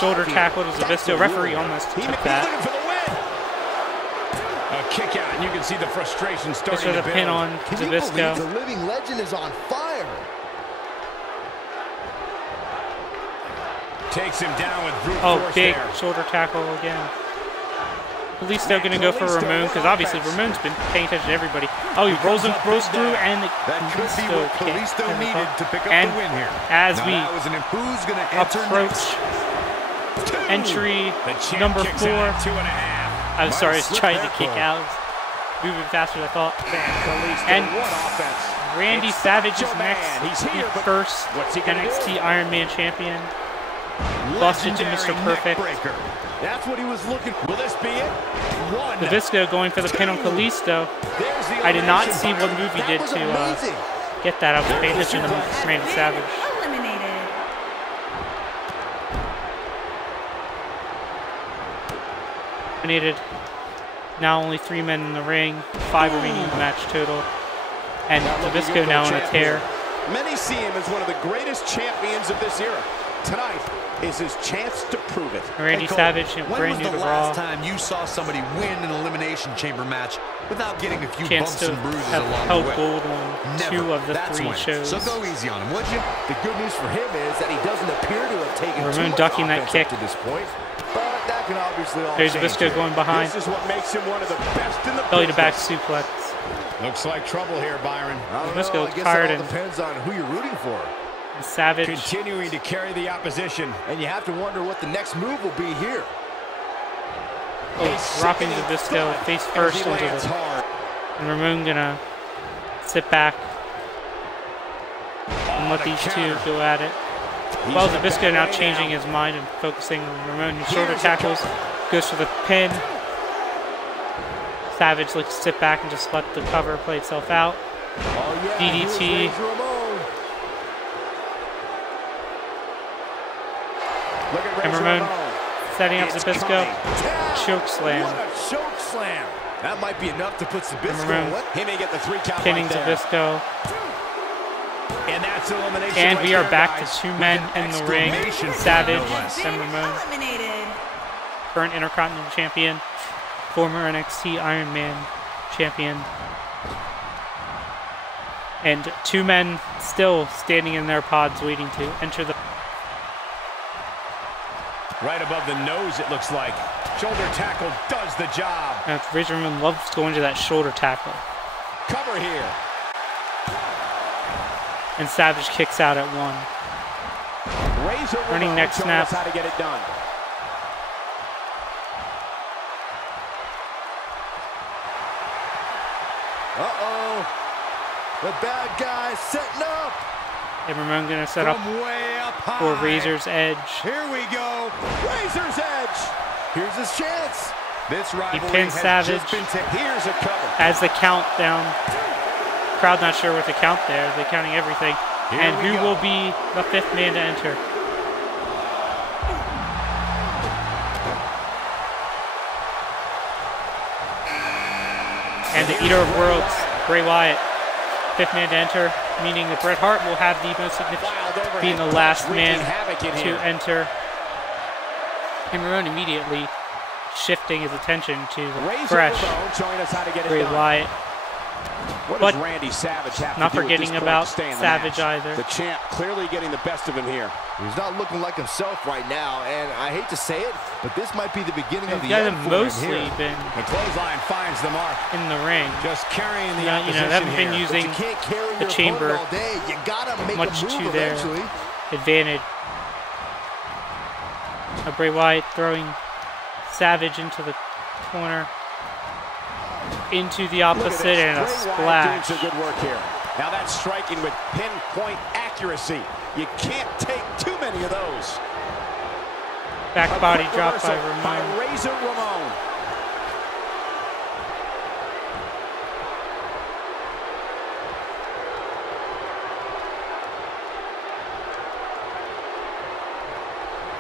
shoulder tackle to Zbyszko. Referee almost took that. For the win. A kick out, and you can see the frustration starting to build. The pin on Zbyszko. The living legend is on fire. Takes him down with brute force big there. Shoulder tackle again. Kalisto going to go for Ramon, because obviously Ramon's been paying attention to everybody. Oh, he rolls through, and the Kalisto needed to pick up and the win here. As we who's gonna enter approach entry number 4, I'm sorry, I was trying to kick out. Moving faster than I thought. And Randy Savage is next. He's the first NXT Iron Man champion. Lost it to Mr. Perfect. That's what he was looking for. Will this be it? Zbyszko going for the pin on Kalisto. I did not see what move he did to get that. I was paying attention to Randy Savage. Eliminated. Now only 3 men in the ring, 5 remaining in the match total. And Zbyszko now on a tear. Many see him as one of the greatest champions of this era. Tonight is his chance to prove it. Randy Savage, brand new to Raw. When was the last time you saw somebody win an Elimination Chamber match without getting a few bumps and bruises along the way? Gold on 2 of the 3 shows. So go easy on him, would you? The good news for him is that he doesn't appear to have taken Ramon ducking that kick. To this point. But that can obviously all There's Zbyszko going behind. This is what makes him one of the best in the belly to back suplex. Looks like trouble here, Byron. Zbyszko tired and depends on who you're rooting for. Savage continuing to carry the opposition, and you have to wonder what the next move will be here. Dropping Zbyszko face first into the and Ramon gonna sit back and let these 2 go at it. Well, Zbyszko now changing his mind and focusing on Ramon. Shoulder tackles, goes for the pin. Savage looks to sit back and just let the cover play itself out. DDT. And Ramon setting up Zbyszko. Choke slam. Choke slam. That might be enough to put Zbyszko away. He may get the 3 count. Pinning Zbyszko. And that's elimination. And we are back to 2 men in the ring. Savage and Ramon. Current Intercontinental Champion. Former NXT Iron Man Champion. And 2 men still standing in their pods waiting to enter the... Right above the nose, it looks like. Shoulder tackle does the job. Razor Ramon loves going to that shoulder tackle. Cover here. And Savage kicks out at 1. Razor Running neck snap. How to get it done. Uh-oh. The bad guy setting up. And Ramon going to set up Way up high. for Razor's Edge. Here we go. Razor's Edge. Here's his chance. This rivalry pins has Savage. just been here's a cover. As the countdown. Crowd not sure what to count there. They're counting everything. Here And we who go. will be the 5th man to enter? And the Eater of Worlds, Bray Wyatt, 5th man to enter, meaning that Bret Hart will have the most significant, being the last man to enter. And Ramon immediately shifting his attention to the fresh Bray Wyatt. What But does Randy Savage have not to do at forgetting this point about to stay in the Savage match? either. The champ clearly getting the best of him here. He's not looking like himself right now, and I hate to say it, but this might be the beginning of the Guys end have for him mostly here. been The clothesline finds the mark. in the ring. Just carrying the You know, opposition they haven't been here. using You can't carry the your chamber opponent all day. You gotta make much a move to their eventually. advantage. Bray Wyatt throwing Savage into the corner, into the Look at opposite, this. and a Bray Wyatt doing splash. some good work here. Now that's striking with pinpoint accuracy. You can't take too many of those. Back A body quick drop by reversal Ramon. Razor Ramon.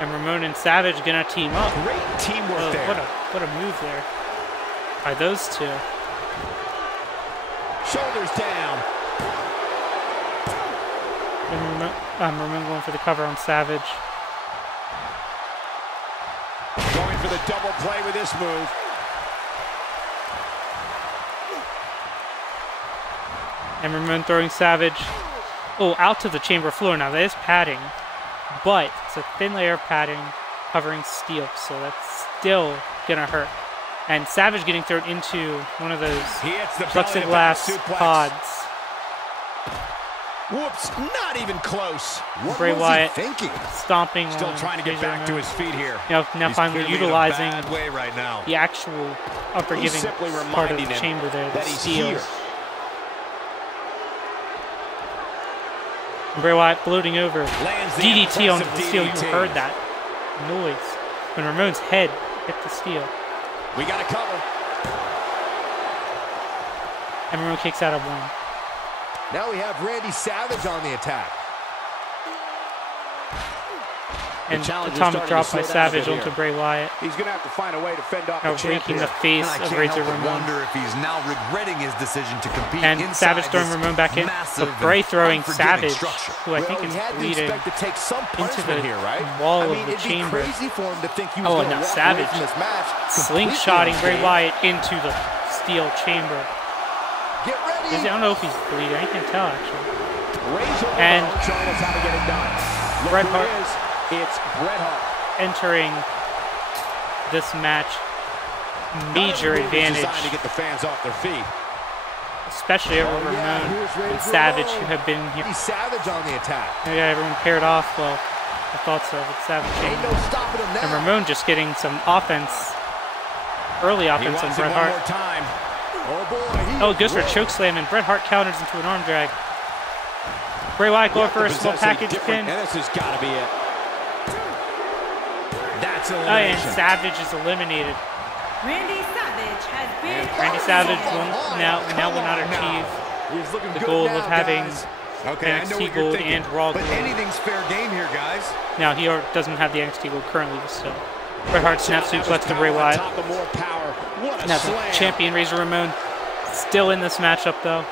And Ramon and Savage gonna team up. Great teamwork Oh, there. what a move there by those two. Shoulders down. And Ramon going for the cover on Savage. Going for the double play with this move. And Ramon throwing Savage, out to the chamber floor. Now that is padding, but it's a thin layer of padding covering steel, so that's still gonna hurt. And Savage getting thrown into one of those He hits the belly to plexiglass back suplex. pods. Whoops, not even close. Bray Wyatt thinking? stomping Still on trying to get Razor back to Ramon. his feet here. Now He's finally clearly in a utilizing bad way right now. the actual upper He's giving simply part of reminding the him chamber there, the that he's steel. here. And Bray Wyatt floating over. Lands the DDT onto impressive the steel. You DDT. heard that noise when Ramon's head hit the steel. We got a cover. And Ramon kicks out of 1. Now we have Randy Savage on the attack. And challenger's atomic starting drop to by slow down a bit Savage onto here. Bray Wyatt. He's going to have to find a way to fend off Now the champ breaking here. the face And I of can't Razor help but Ramon. wonder if he's now regretting his decision to compete And inside Savage throwing this Ramon back in. massive But Bray and throwing unforgiving Savage, structure. who I think Well, is he had to bleeding expect to take some into punishment the here, right? wall I of mean, the it'd be chamber. crazy for him to think he was Oh, going and to now walk Savage away from this match slingshotting Bray completely Wyatt into the steel chamber. unscathed. Get ready. I don't know if he's bleeding. I can't tell, actually. Razor And Ramon showing us how to get it done. Look Bret who Hart. it is. It's Bret Hart. Entering this match, major Another move is advantage, designed to get the fans off their feet. especially over Oh, yeah, Ramon here's Razor and Savage, Ramon. who have been here. Randy Savage on the attack. Yeah, everyone paired off. Well, I thought so, but Savage Ain't no stopping him now. and Ramon just getting some offense, early He offense on wants it Bret one Hart. more time. Oh boy. he Oh, is goes for a rolling. choke slam, and Bret Hart counters into an arm drag. Bray Wyatt going for a small package pin. And this has got to be it. That's Oh, and elimination. Savage is eliminated. Randy Savage has been Randy Savage eliminated. will not achieve He's looking the good goal now, of having guys. Okay, I know NXT what you're Gold thinking, and Raw but Gold. anything's fair game here, guys. Now he doesn't have the NXT Gold currently, but still. Bret Hart snap That was suplex to power Bray on Wyatt. top of more power. What a Now the slam. champion Razor Ramon still in this matchup though.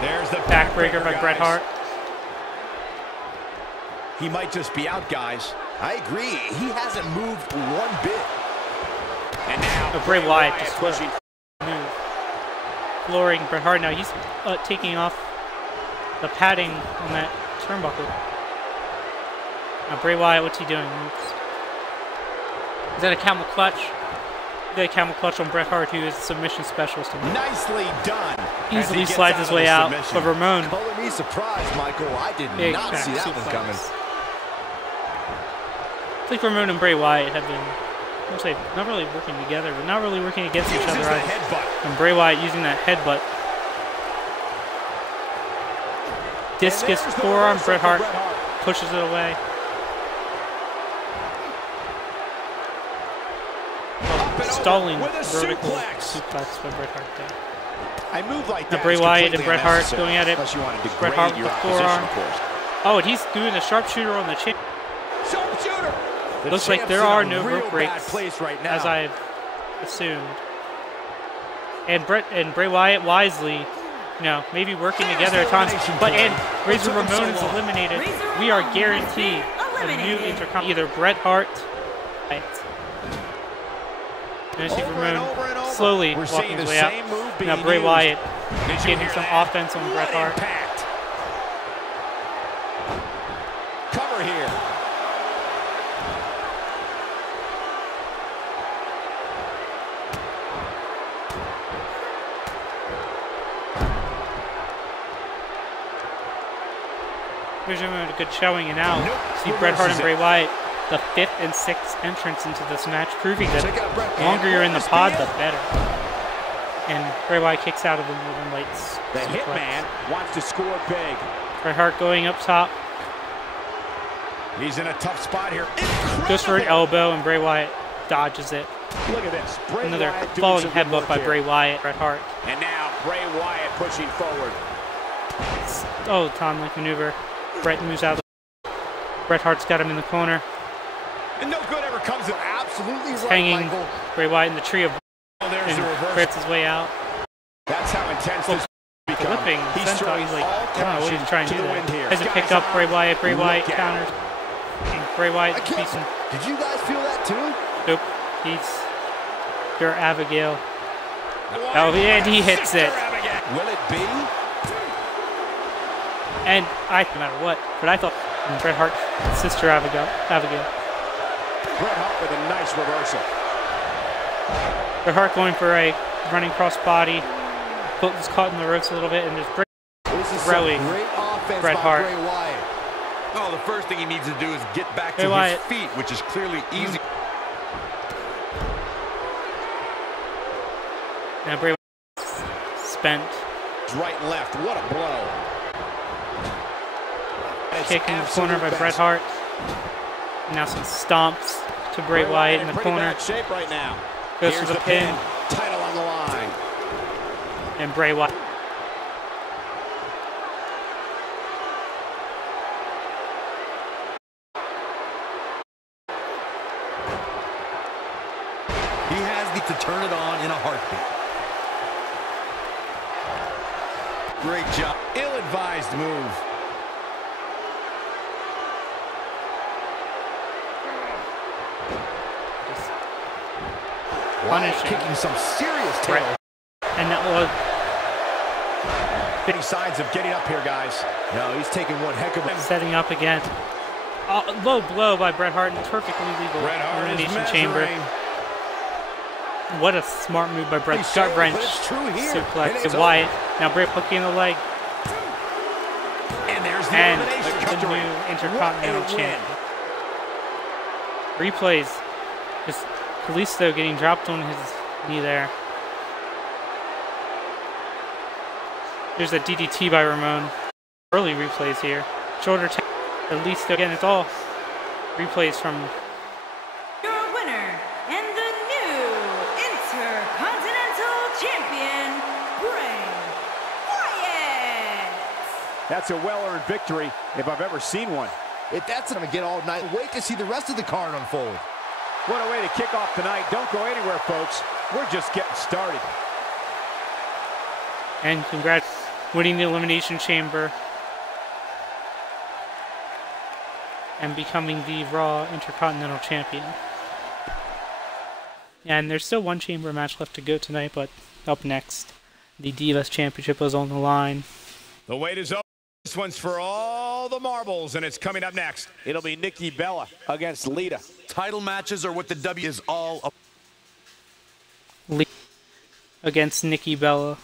There's the Backbreaker by Bret guys. Hart. He might just be out, guys. I agree. He hasn't moved one bit. And now Oh, Bray Wyatt just pushing. move. Flooring Bret Hart now. He's taking off the padding on that turnbuckle. Now Bray Wyatt, what's he doing? Oops. Is that a camel clutch? Is that a camel clutch on Bret Hart, who is the submission specialist? Nicely done. Easily slides his way out, but Ramon. Color me surprised, Michael. I did not see that one coming. It's like Ramon and Bray Wyatt have been, I would say, not really working together, but not really working against each other either. And Bray Wyatt using that headbutt. Discus forearm, Bret Hart pushes it away. Stalling vertical suplex by Bret Hart there. I move like that. Now Bray Wyatt and Bret Hart going at it. Bret Hart with the forearm. Oh, and he's doing a sharpshooter on the chin. Sharpshooter. Looks like there are no rope breaks, right now. as I've assumed. And Bray Wyatt wisely, you know, maybe working together at times. But and Razor Ramon is eliminated. We are guaranteed a new intercom. Either Bret Hart. And see Ramon slowly walking his way out. Now Bray Wyatt getting some offense on Bret Hart. Cover here. Here's a good showing, and now see Bret Hart and Bray Wyatt, the 5th and 6th entrance into this match, proving that the longer you're in the pod, the better. And Bray Wyatt kicks out of the Northern Lights. The Hitman wants to score big. Bret Hart going up top. He's in a tough spot here. Goes for an elbow, and Bray Wyatt dodges it. Look at this. Another falling headbutt by Bray Wyatt, Bret Hart. And now Bray Wyatt pushing forward. Oh, Tonlink maneuver. Bret moves out. Bret Hart's got him in the corner. And no good ever comes of absolutely right, hanging Michael. Bray Wyatt in the tree of There's the reverse. Bret's his way out. That's how intense this becomes. Flipping. He's throwing He's like, all I don't know what he's trying to do there. here. Has to pick up Bray Wyatt. Bray Wyatt counters. And Bray Wyatt beats him. Did you guys feel that too? Nope. He's your Abigail. Oh, and he hits it. Will it be? And no matter what, but I thought Bret Hart's sister Abigail. Bret Hart with a nice reversal. Bret Hart going for a running cross body. Is caught in the ropes a little bit, and there's throwing Bret Hart. Oh, the first thing he needs to do is get back to his feet, which is clearly easy. Now Bray Wyatt spent. Right and left. What a blow. Kick in the corner by Bret Hart. Now some stomps to Bray Wyatt in the corner. Shape right now. Goes for the pin. Title on the line. And Bray Wyatt. He has to turn it on in a heartbeat. Great job. Ill-advised move. Punishing. Kicking some serious tail. And that was Any signs of getting up here, guys? No, he's taking one heck of a... setting up again. Low blow by Bret Hart in perfectly legal Elimination Chamber. What a smart move by Bret. Gut wrench. Suplex to Wyatt. Now Bray hooking the leg. And there's the And elimination the new Intercontinental Champion. Replays. Just Kalisto getting dropped on his knee there. There's a DDT by Ramon. Early replays here. Shoulder tap. Kalisto again. It's all replays from. Your winner and the new Intercontinental Champion, Bray Wyatt. That's a well-earned victory if I've ever seen one. If that's going to get all night, wait to see the rest of the card unfold. What a way to kick off tonight. Don't go anywhere, folks. We're just getting started. And congrats, winning the Elimination Chamber and becoming the Raw Intercontinental Champion. And there's still one chamber match left to go tonight, but up next, the Divas Championship was on the line. The wait is over. This one's for all the marbles, and it's coming up next. It'll be Nikki Bella against Lita. Title matches are what the W is all about. Lita against Nikki Bella.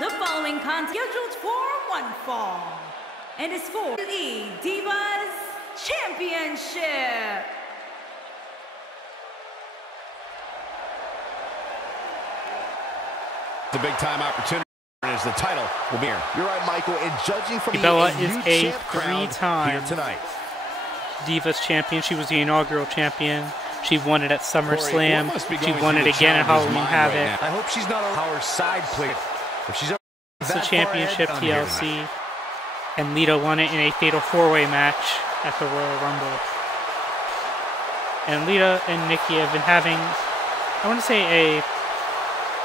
The following contest scheduled for one fall and is for the Divas Championship. The big time opportunity is the title will be here. You're right, Michael. And judging from Bella the is new a champ crown three-time here tonight. Divas champion. She was the inaugural champion. She won it at SummerSlam. She won it again at Halloween Havoc. I hope she's not our side plate. If she's It's the championship TLC. And Lita won it in a fatal four-way match at the Royal Rumble. And Lita and Nikki have been having, I want to say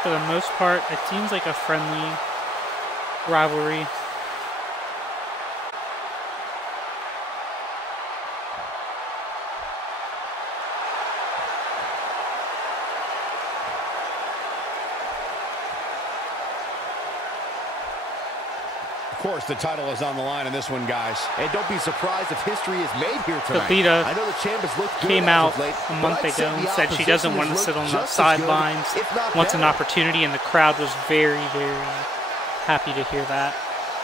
for the most part, it seems like a friendly rivalry. Of course, the title is on the line in this one, guys. And don't be surprised if history is made here tonight. But Lita I know the champ has looked good came as out of late, a month but I'd say ago and the said she doesn't opposition want to has sit on looked the just as good, sidelines, if not wants an better. opportunity, and the crowd was very, very happy to hear that.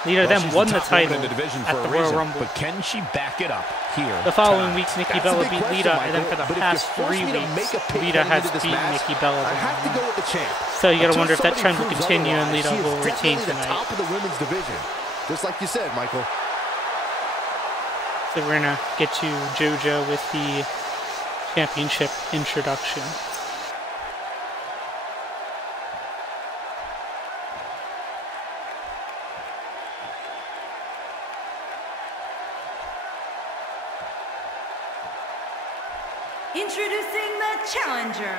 Lita Well, then she's won the the top woman title in the division at for the a Royal reason, Rumble. but can she back it up here? The following tonight? weeks, Nikki That's Bella the big beat question, Lita, Michael, and then for the but if past you force 3 me to make weeks, a pick Lita heading has into this beaten match, Nikki Bella. I have to go with the champ. So you got to Until wonder if that somebody trend will proves continue and otherwise, Lita she is will retain definitely the tonight. top of the women's division, just like you said, Michael. So we're going to get to JoJo with the championship introduction. Introducing the challenger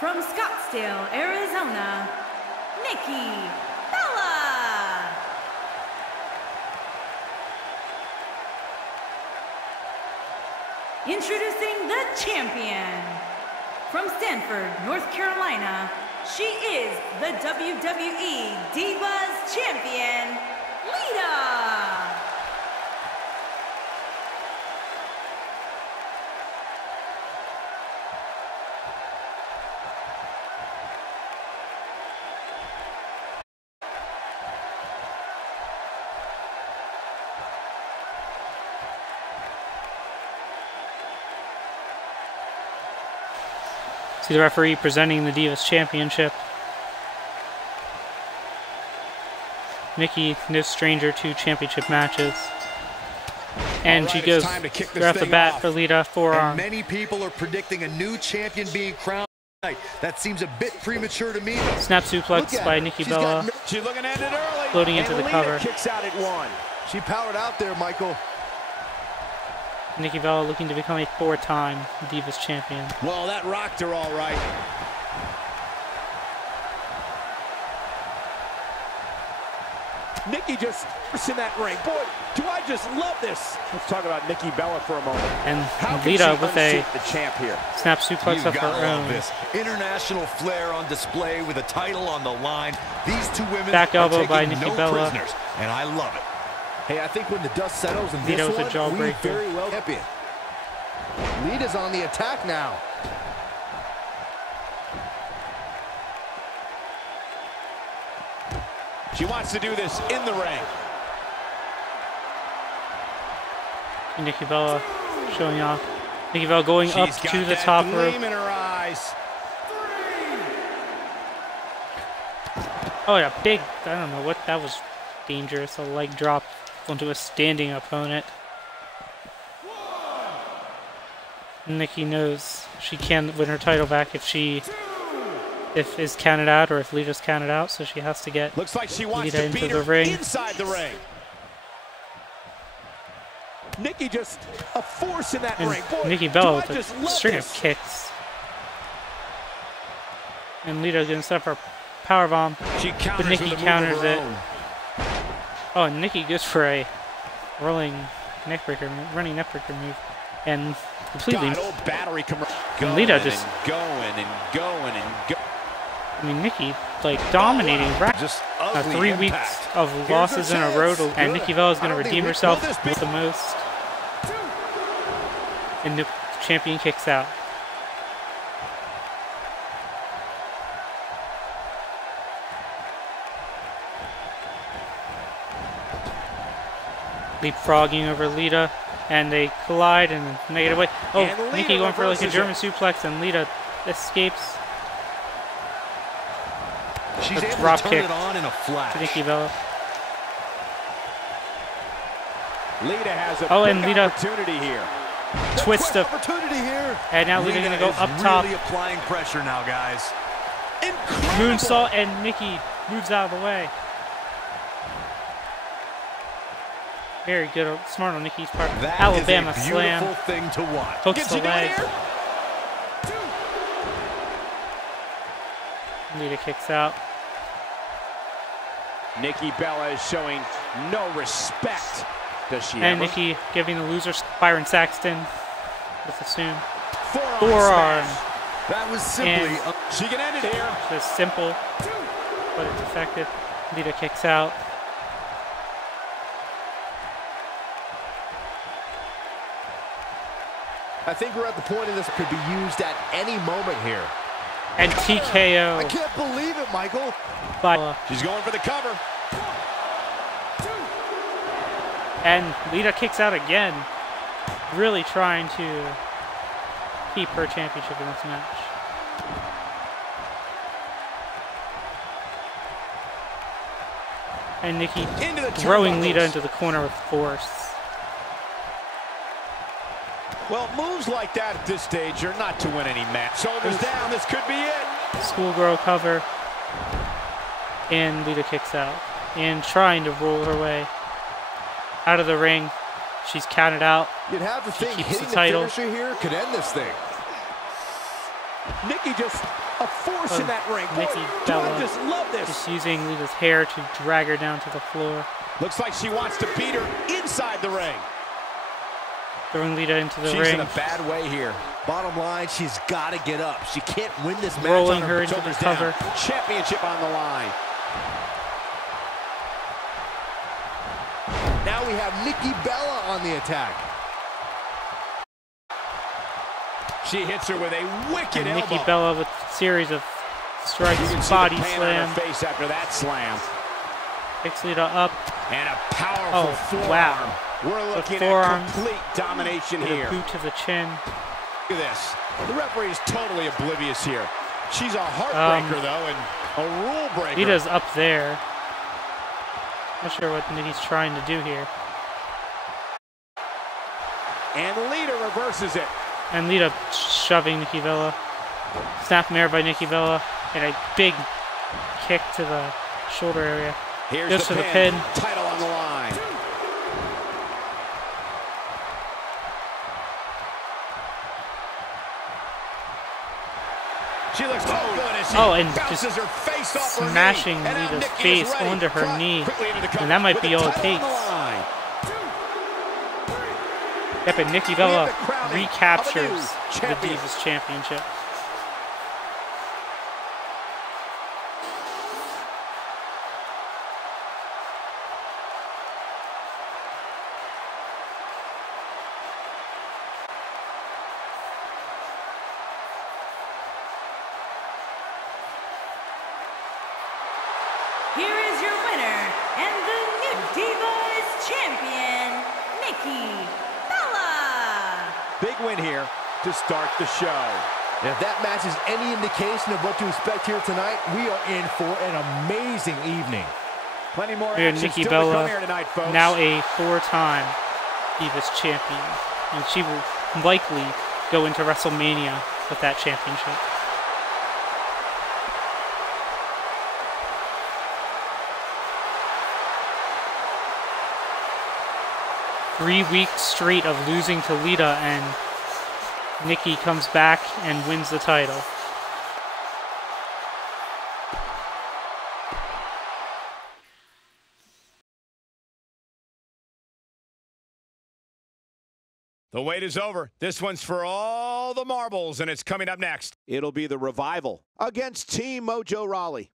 from Scottsdale, Arizona, Nikki Bella. Introducing the champion from Stanford, North Carolina. She is the WWE Divas Champion, Lita. See the referee presenting the Divas Championship. Nikki, no stranger to championship matches. And she goes right off the bat for Lita, forearm. And many people are predicting a new champion being crowned tonight. That seems a bit premature to me. Snap suplex by Nikki Bella. She's looking at it early. Floating into the cover. Kicks out at 1. She powered out there, Michael. Nikki Bella looking to become a 4-time Divas champion. Well, that rocked her all right. Nikki just in that ring. Boy, do I just love this. Let's talk about Nikki Bella for a moment. And How can Lita she with a unseat the champ here? snap suplex You've of her got to love own. this. International flair on display with a title on the line. These two women Back are elbow by taking Nikki no Bella. prisoners, and I love it. Hey, I think when the dust settles in Lita this with a one, we jawbreaker. very well champion. Lita's on the attack now. She wants to do this in the ring. Nikki Bella showing off. Nikki Bella going up She's got to the that top gleam rope. in her eyes. Oh yeah, big. I don't know what that was. Dangerous. A leg drop onto a standing opponent. Nikki knows she can win her title back if is counted out or if Lita's counted out, so she has to get Looks like she wants Lita to into beat the her ring. inside the ring. Nikki just a force in that And ring. Boy, Nikki Bella do I with just a love string of this. kicks. And Lita gonna set up her powerbomb, but Nikki counters it. Oh, and Nikki goes for a running neckbreaker move, and completely. And Lita just going. I mean, Nikki like dominating. Just 3 weeks of losses in a row, and Nikki Bella is gonna redeem herself with the most. And the champion kicks out. Leapfrogging over Lita, and they collide and make it away. Oh, Nikki going for like a German suplex, and Lita escapes. She's able drop to turn kick it on in a flash. To Nikki Bella. Lita has a and Lita opportunity here. Twist up. Opportunity here. And now Lita gonna go up top. Really applying pressure now, guys. Incredible. Moonsault, and Nikki moves out of the way. Very good, smart on Nikki's part. That Alabama is a slam. beautiful thing to watch. Hooks the leg. Lita kicks out. Nikki Bella is showing no respect. Does she And ever? Nikki giving the loser Byron Saxton with assume. Forearm. Forearm. That was simply. She can end it here. Just simple, but it's effective. Lita kicks out. I think we're at the point of this could be used at any moment here. And TKO. I can't believe it, Michael. By She's going for the cover. And Lita kicks out again. Really trying to keep her championship in this match. And Nikki throwing Lita into the corner with force. Well, moves like that at this stage are not to win any match. Shoulders down, this could be it. Schoolgirl cover. And Lita kicks out. And trying to roll her way out of the ring. She's counted out. You'd have to think hitting the title. finisher here could end this thing. Nikki just a force in that ring. Nikki Boy, Bella I just love this. just using Lita's hair to drag her down to the floor. Looks like she wants to beat her inside the ring. Throwing Lita into the She's ring. in a bad way here. Bottom line, she's got to get up. She can't win this match Rolling on her into the shoulders cover. down. Championship on the line. Now we have Nikki Bella on the attack. She hits her with a wicked And elbow. Nikki Bella with a series of strikes, You can see body the pain on slam. her face after that slam. Picks Lita up. And a powerful forearm. Wow. We're looking forearm. at complete domination With here. a boot to the chin. Look at this. The referee is totally oblivious here. She's a heartbreaker, though, and a rule breaker. Lita's up there. Not sure what Nikki's trying to do here. And Lita reverses it. And Lita shoving Nikki Bella. Snapmare by Nikki Bella. And a big kick to the shoulder area. Here's Goes the to pin. the pin. Title on the line. She looks so good as she and bounces just her face off her knee. smashing And now Lita's Nikki is face ready. onto her Caught knee. quickly into the cover And that might with be the all it title on takes. the line. Yep, and Nikki We Bella have the crowning recaptures of a new the champion. Divas Championship. Here is your winner and the new Divas Champion, Nikki Bella. Big win here to start the show. And if that match is any indication of what to expect here tonight, we are in for an amazing evening. Plenty more Here, action Nikki still to Bella, come here tonight, folks. now a 4-time Divas Champion. And she will likely go into WrestleMania with that championship. Three-week streak of losing to Lita, and Nikki comes back and wins the title. The wait is over. This one's for all the marbles, and it's coming up next. It'll be the Revival against Team Mojo Rawley.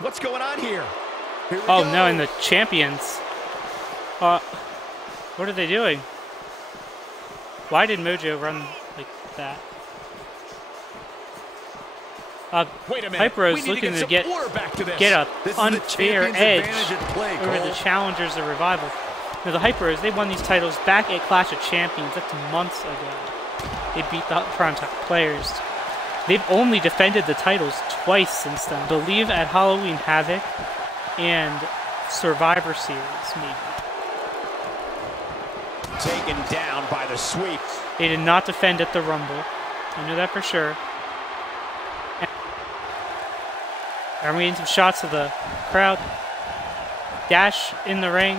What's going on here? Oh no, and the champions. What are they doing? Why did Mojo run like that? Wait a minute. Hyper is looking to get an unfair edge over the challengers of Revival. Now, the Hyperos, they won these titles back at Clash of Champions. That's months ago. They beat the Primetime Players. They've only defended the titles twice since then. I believe at Halloween Havoc and Survivor Series, maybe. Taken down by the sweep. They did not defend at the Rumble. I know that for sure. I'm getting some shots of the crowd. Dash in the ring.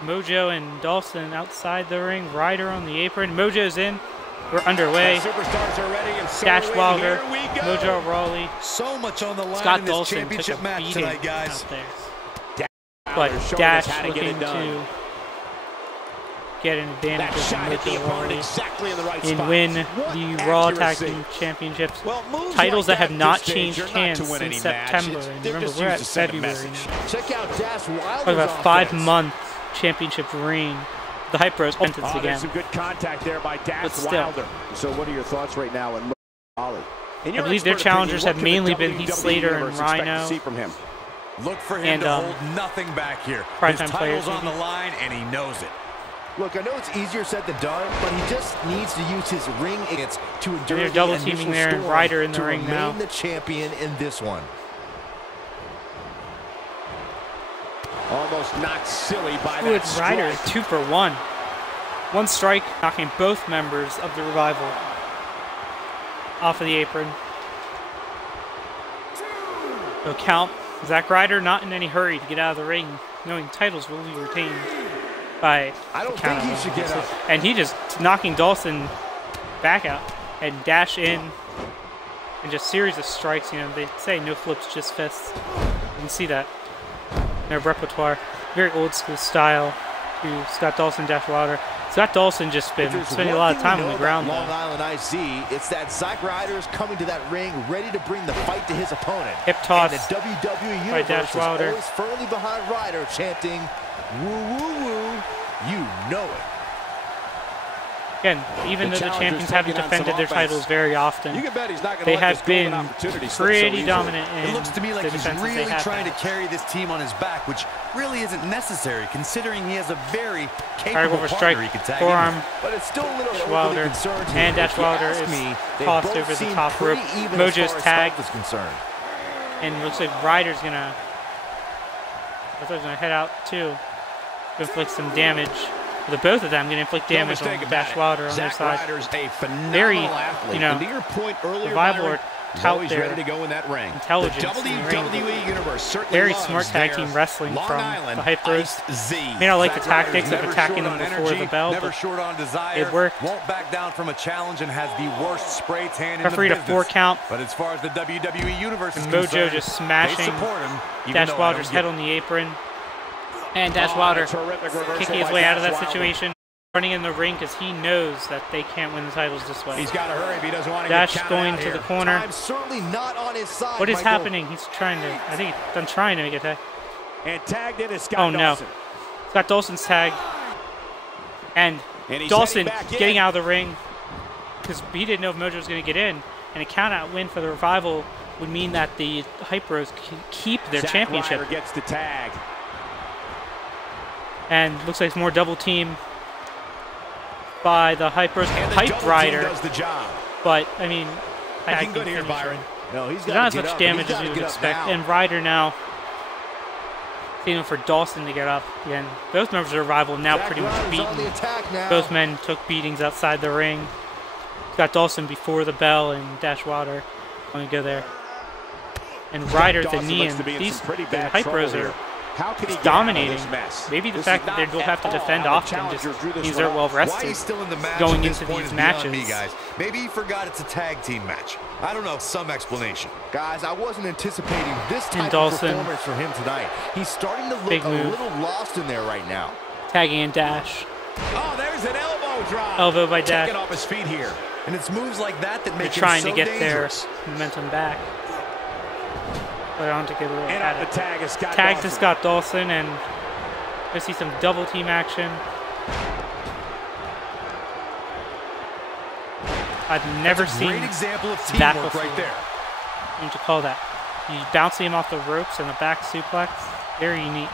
Mojo and Dawson outside the ring. Ryder on the apron. Mojo's in. We're underway. Superstars are ready, and so Dash Wilder, here we go. Mojo Rawley. So much on the line Scott in this Dawson championship took a match beating tonight, guys. out there. But But Dash looking to get an advantage of Mojo Rawley exactly in the right and spot. win What the Raw Tag accuracy. Team Championships. Well, moves Titles like that have at not this stage, changed you're not hands to win since any match. September. It's- And they're remember, just we're used at to send a February message. now. Check out Dash Wilder's Talk about offense. 5-month championship reign. The Hyperos sentence Oh, again. there's some good contact there by Dash But still. Wilder. So what are your thoughts right now on Rawley? I believe their challengers have mainly been Heath Slater and Rhino. From him? Look for him And, to hold nothing back here. His Primetime Players, title's on the maybe. line, and he knows it. Look, I know it's easier said than done, but he just needs to use his ring against to endure they're the double initial teaming there, and storm Ryder in the to ring remain now. the champion in this one. Almost knocked silly by Ooh, that it's Ryder, strike. 2 for 1. One strike, knocking both members of the Revival off of the apron. No count. Zack Ryder not in any hurry to get out of the ring, knowing titles will be retained by I don't the think count he out. should get up. And he just knocking Dawson back out and Dash in. And just series of strikes, you know, they say no flips, just fists. You can see that. Their repertoire. Very old school style to Scott Dawson, Dash Wilder. Scott Dawson just been spending a lot of time on the ground. Long Island IC, it's that Zack Ryder is coming to that ring ready to bring the fight to his opponent. Hip toss and the WWE by Universe Dash is Wilder. always firmly behind Ryder, chanting, woo, woo, woo, you know it. Again, even though the champions haven't defended their titles very often, You can bet he's not going to they let this have golden been opportunity slip so pretty easily. dominant in It looks to me like the he's defenses really they have trying had. to carry this team on his back, which really isn't necessary, considering he has a very Try to capable go for partner strike, he could tag forearm, in. But it's still a little Dash overly Wilder, concerned here. and Dash If you Wilder ask is me, they tossed both over the seem top rope. pretty even Mojo's as far as tagged. health is concerned. And it looks like Ryder's gonna, head out too, to inflict some damage. The both of them gonna inflict No damage mistake on about Dash it. Wilder on their Zack side. Ryder's a phenomenal Very, athlete. you know, And to your point earlier, Revival Byron, are he's tout always their ready to go in that ring. intelligence The in the ring. WWE Universe certainly Very loves smart tag their team wrestling Long from Island the Hyperos. Iced Z. May not like the Zack tactics Ryder's of never attacking short them on before energy, the bell, never but short on desire, it worked. won't back down from a challenge, and has the worst spray tan in the referee to business. 4 count. But as far as the WWE Universe is And Mojo concerned, just they smashing support him, even Dash though I Wilder's don't head get on the apron. And Dash Oh, Wilder a terrific reversal kicking his by way out of Dash that Wilder. situation. Running in the ring because he knows that they can't win the titles this way. He's got to hurry if he doesn't want to Dash get counted going out to here. the corner. I'm certainly not on his side. What is Michael. happening? He's trying to, I think he's done trying to make a tag. And tagged in is Scott Oh no. Dawson. Scott Dawson's tag. And And he's Dawson heading back in. getting out of the ring. because he didn't know if Mojo was going to get in, and a count-out win for the Revival would mean that the Hype Bros can keep their championship. Ryder gets the tag. And looks like it's more double team by the Hype Bros. Hype Rider does the job. But I mean, Looking good here, Byron. No, he's not as much damage as you would expect. And Ryder now aiming for Dawson to get up again. Both members of the Revival now pretty much beaten. Both men took beatings outside the ring. Got Dawson before the bell and Dash Wilder. Let me go there. And Ryder at the knee, and these Hype Bros are dominating. Maybe the fact that they will have to defend often just means they're well rested going into these matches. Maybe he forgot it's a tag team match. I don't know, some explanation. Guys, I wasn't anticipating this type of performance from him tonight. He's starting to look a little lost in there right now. Tagging in Dash. Oh, there's an elbow drop. Elbow by Dash. Taking off his feet here. And it's moves like that that make him so trying to get dangerous. their momentum back. But I want to get a little at it. Tag to Scott Dawson, and I see some double team action. I've never seen great example of that teamwork before. right there. What to call that? He's bouncing him off the ropes and a back suplex. Very unique.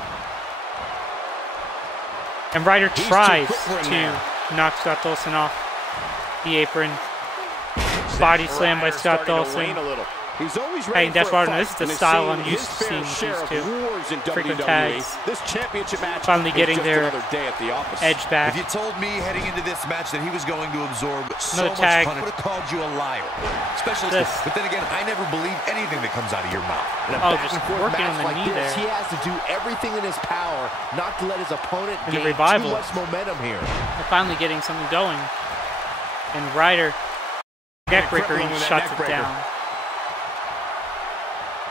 And Ryder tries to knock Scott Dawson off the apron. Body slam by Scott Dawson. He's always ready Dash Wilder. This is the style I'm used to seeing these two. Frequent tags. This championship match finally getting their edge back. If you told me heading into this match that he was going to absorb so much tag. punishment, I would have called you a liar. Especially this. But then again, I never believe anything that comes out of your mouth. Just working on the knee there. He has to do everything in his power not to let his opponent gain too much momentum here. They're finally getting something going. And Ryder, neckbreaker, he shuts it down.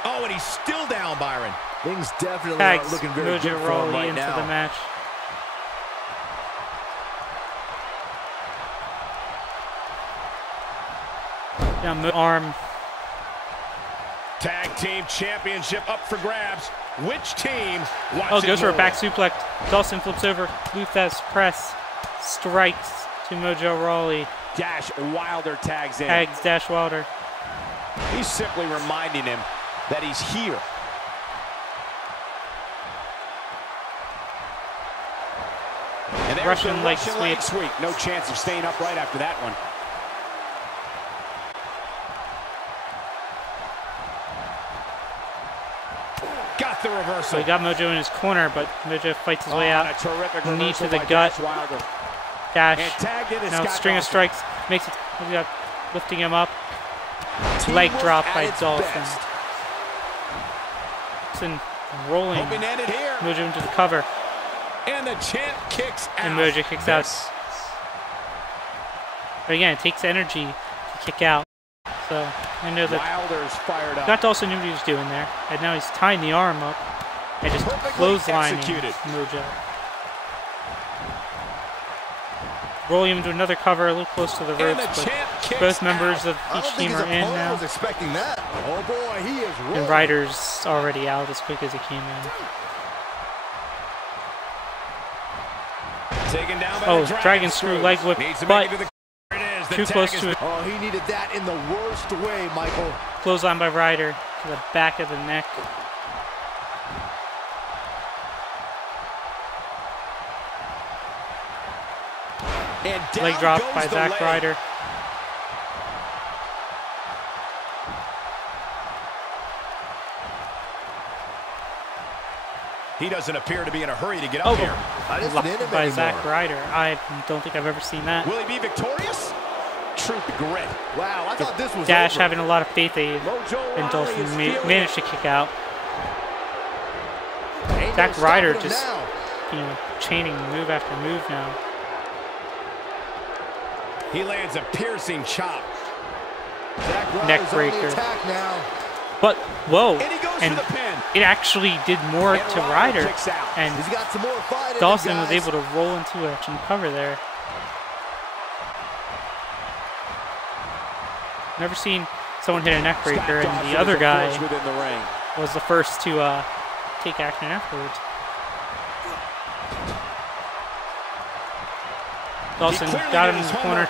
Oh, and he's still down, Byron. Things definitely Tags aren't looking very good for him right into now. the match. Down arm. Tag team championship up for grabs. Which team wants Oh, goes for a back suplex. Dawson flips over. Luthez press. Strikes to Mojo Rawley. Dash Wilder tags in. Tags Dash Wilder. He's simply reminding him that he's here. And there's Russian leg sweep. No chance of staying upright after that one. Got the reversal. So he got Mojo in his corner, but Mojo fights his way out. Knee to the gut. Dash. Now string of strikes. Makes it. Lifting him up. Leg drop by Dawson. Rolling Mojo into the cover. And the champ kicks out. And Mojo kicks out. But again, it takes energy to kick out. So I know that Wilder's fired up. Scott Dawson knew what he was doing there. And now he's tying the arm up and just clotheslining Mojo. Rolling him into another cover, a little close to the ropes, but both members of each team are in now. Was expecting that. Oh boy, he is rolling. And Ryder's already out as quick as he came in. Taken down by the dragon screw leg whip, but too close to it. Oh, he needed that in the worst way, Michael. Clothesline by Ryder to the back of the neck. And leg drop by Zack Ryder. He doesn't appear to be in a hurry to get up here. Blocked by Zack Ryder. I don't think I've ever seen that. Will he be victorious? True grit. Wow, I thought this was Dash over. having a lot of faith in Dawson managed to kick out. Zack Ryder just chaining move after move now. He lands a piercing chop. Neck breaker. But whoa, and it actually did more to Ryder, and he's got some more fight Dawson was able to roll into a cover there. Never seen someone hit a neck breaker, and the other guy was the first to take action afterwards. Dawson got him in the corner.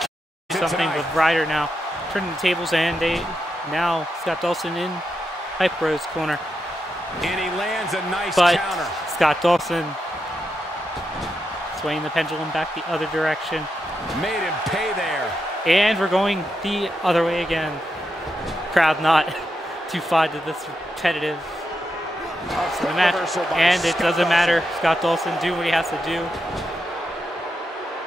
something with Ryder now. Turning the tables, and they now Scott Dawson in Hype Bros corner. And he lands a nice But counter. Scott Dawson swaying the pendulum back the other direction. Made him pay there. And we're going the other way again. Crowd not too fond of this repetitive the match. And it doesn't matter. Scott Dawson do what he has to do.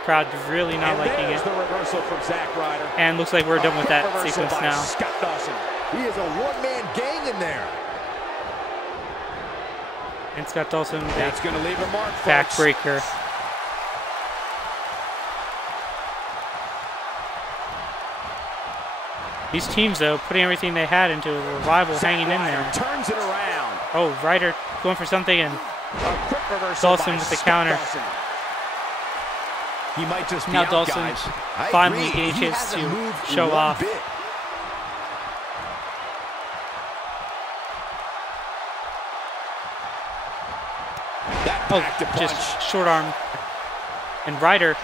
Crowd really not liking it. The reversal from Zack Ryder. And looks like we're done with that sequence now. Scott Dawson. He is a one-man gang in there. And Scott Dawson with That's going to leave a mark, folks. backbreaker. These teams, though, putting everything they had into a revival, hanging in there. Turns it around. Oh, Ryder going for something, and A quick reversal Dawson by with the Scott counter. Dawson. He might just be Now out, Dawson guys. I finally agree. gets He his hasn't to moved show one off. bit. That Oh, packed a punch. just short arm. And Ryder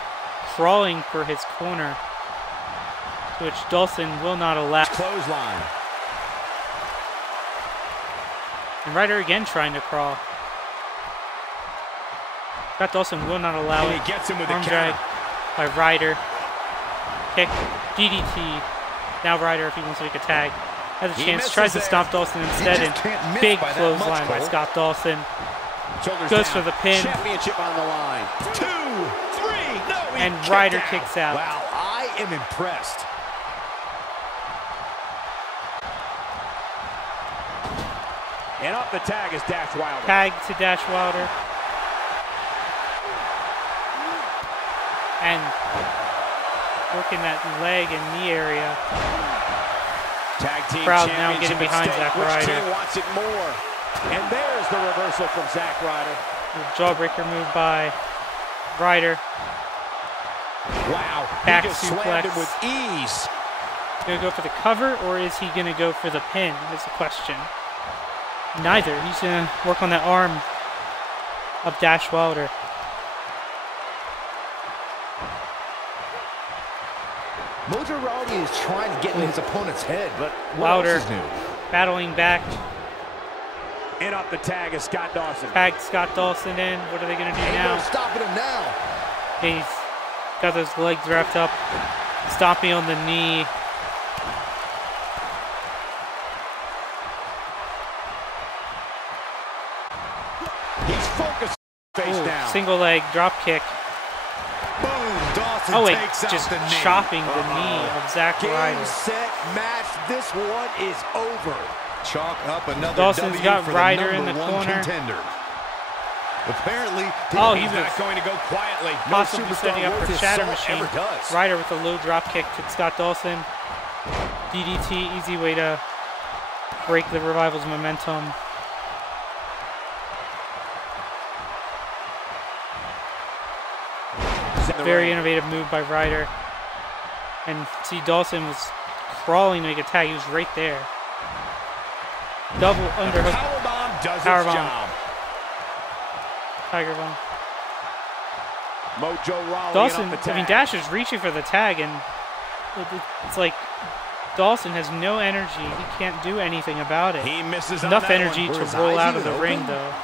crawling for his corner, which Dawson will not allow. Clothesline. And Ryder again trying to crawl. Scott Dawson will not allow And it. he gets him with a Arm drag counter. by Ryder. Kick, DDT. Now Ryder, if he wants to make a tag, has a He chance. misses Tries to there. stomp Dawson instead, just and can't miss big by that clothesline much, by Cole. Scott Dawson. Shoulders Goes down. for the pin. Championship on the line. 2, 3. No, he And kicked Ryder out. kicks out. Wow, I am impressed. And up the tag is Dash Wilder. Tag to Dash Wilder. And working that leg and knee area. Tag team Crowd now championship getting behind at stake. Zack Which Ryder. team wants it more? And there's the reversal from Zack Ryder. Jawbreaker move by Ryder. Wow. Back he just suplex. slammed him with ease. Gonna go for the cover, or is he gonna go for the pin? Is the question. Neither. He's gonna work on that arm of Dash Wilder. Mojo Rawley is trying to get in his opponent's head, but what Wilder else is new? battling back. And up the tag is Scott Dawson. Tagged Scott Dawson in. What are they gonna do Ain't no now? stopping him now. He's got those legs wrapped up. Stomping on the knee. He's focused face Ooh, down. single leg drop kick. Boom, Dawson Oh wait, takes out just the knee. chopping the knee of Zack Game, Ryder. set, match. This one is over. Chalk up another Dawson's W got for Ryder the in the number one corner. contender. Apparently, Oh, He's he not was going to go quietly. possibly superstar setting up worth for his Shatter salt Machine. ever does. Ryder with a low drop kick to Scott Dawson. DDT, easy way to break the Revival's momentum. Very innovative move by Ryder. And see, Dawson was crawling to make a tag. He was right there. Double underhook. Powerbomb does Powerbomb. its job. Tiger bomb. Mojo Rawley Dawson, and up the I mean, tag. Dash is reaching for the tag, and it's like Dawson has no energy. He can't do anything about it. He misses on Enough that energy one. to Were his roll eyes out of the even ring, open? though.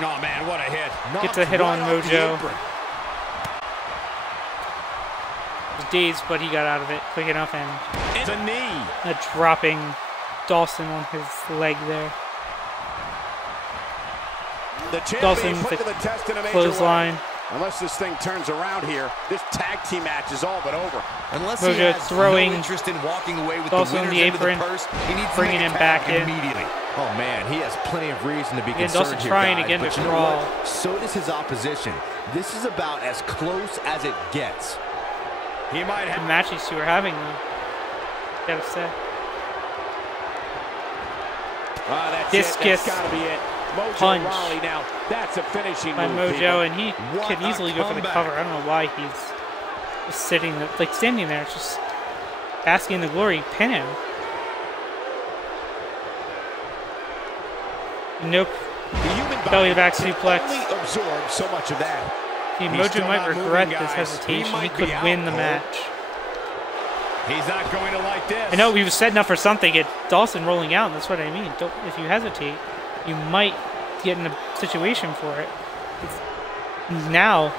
Oh man, what a hit. Gets a hit on Knocked right off the Mojo. apron. Was dazed, but he got out of it quick enough, and It's a knee. dropping Dawson on his leg there. The champion Dawson put with to the the test in a major clothesline. way. Unless this thing turns around here, this tag team match is all but over. Unless Mojo he has throwing no interest in walking away with Dawson the on winners the end of the apron, purse, he needs to bringing make a him tag back in. immediately. Oh man, he has plenty of reason to be Again, concerned Dawson here, trying guys, again but to you know crawl. what? So does his opposition. This is about as close as it gets. He might The have. match these two are having, though. Gotta say. That's Discus it. That's got to be it. Mojo punch Rawley now. That's a finishing by move, Mojo, people. and he What could a easily go for the comeback. cover. I don't know why he's just sitting, like standing there, just basking in the glory. Pin him. Nope. The human body Belly to back can suplex. only absorb so much of that. See, He's Mojo still might not regret moving, this guys. hesitation. He might could be out win the cold. match. He's not going to like this. I know he was setting up for something. Dawson rolling out, and that's what I mean. If you hesitate, you might get in a situation for it. Now,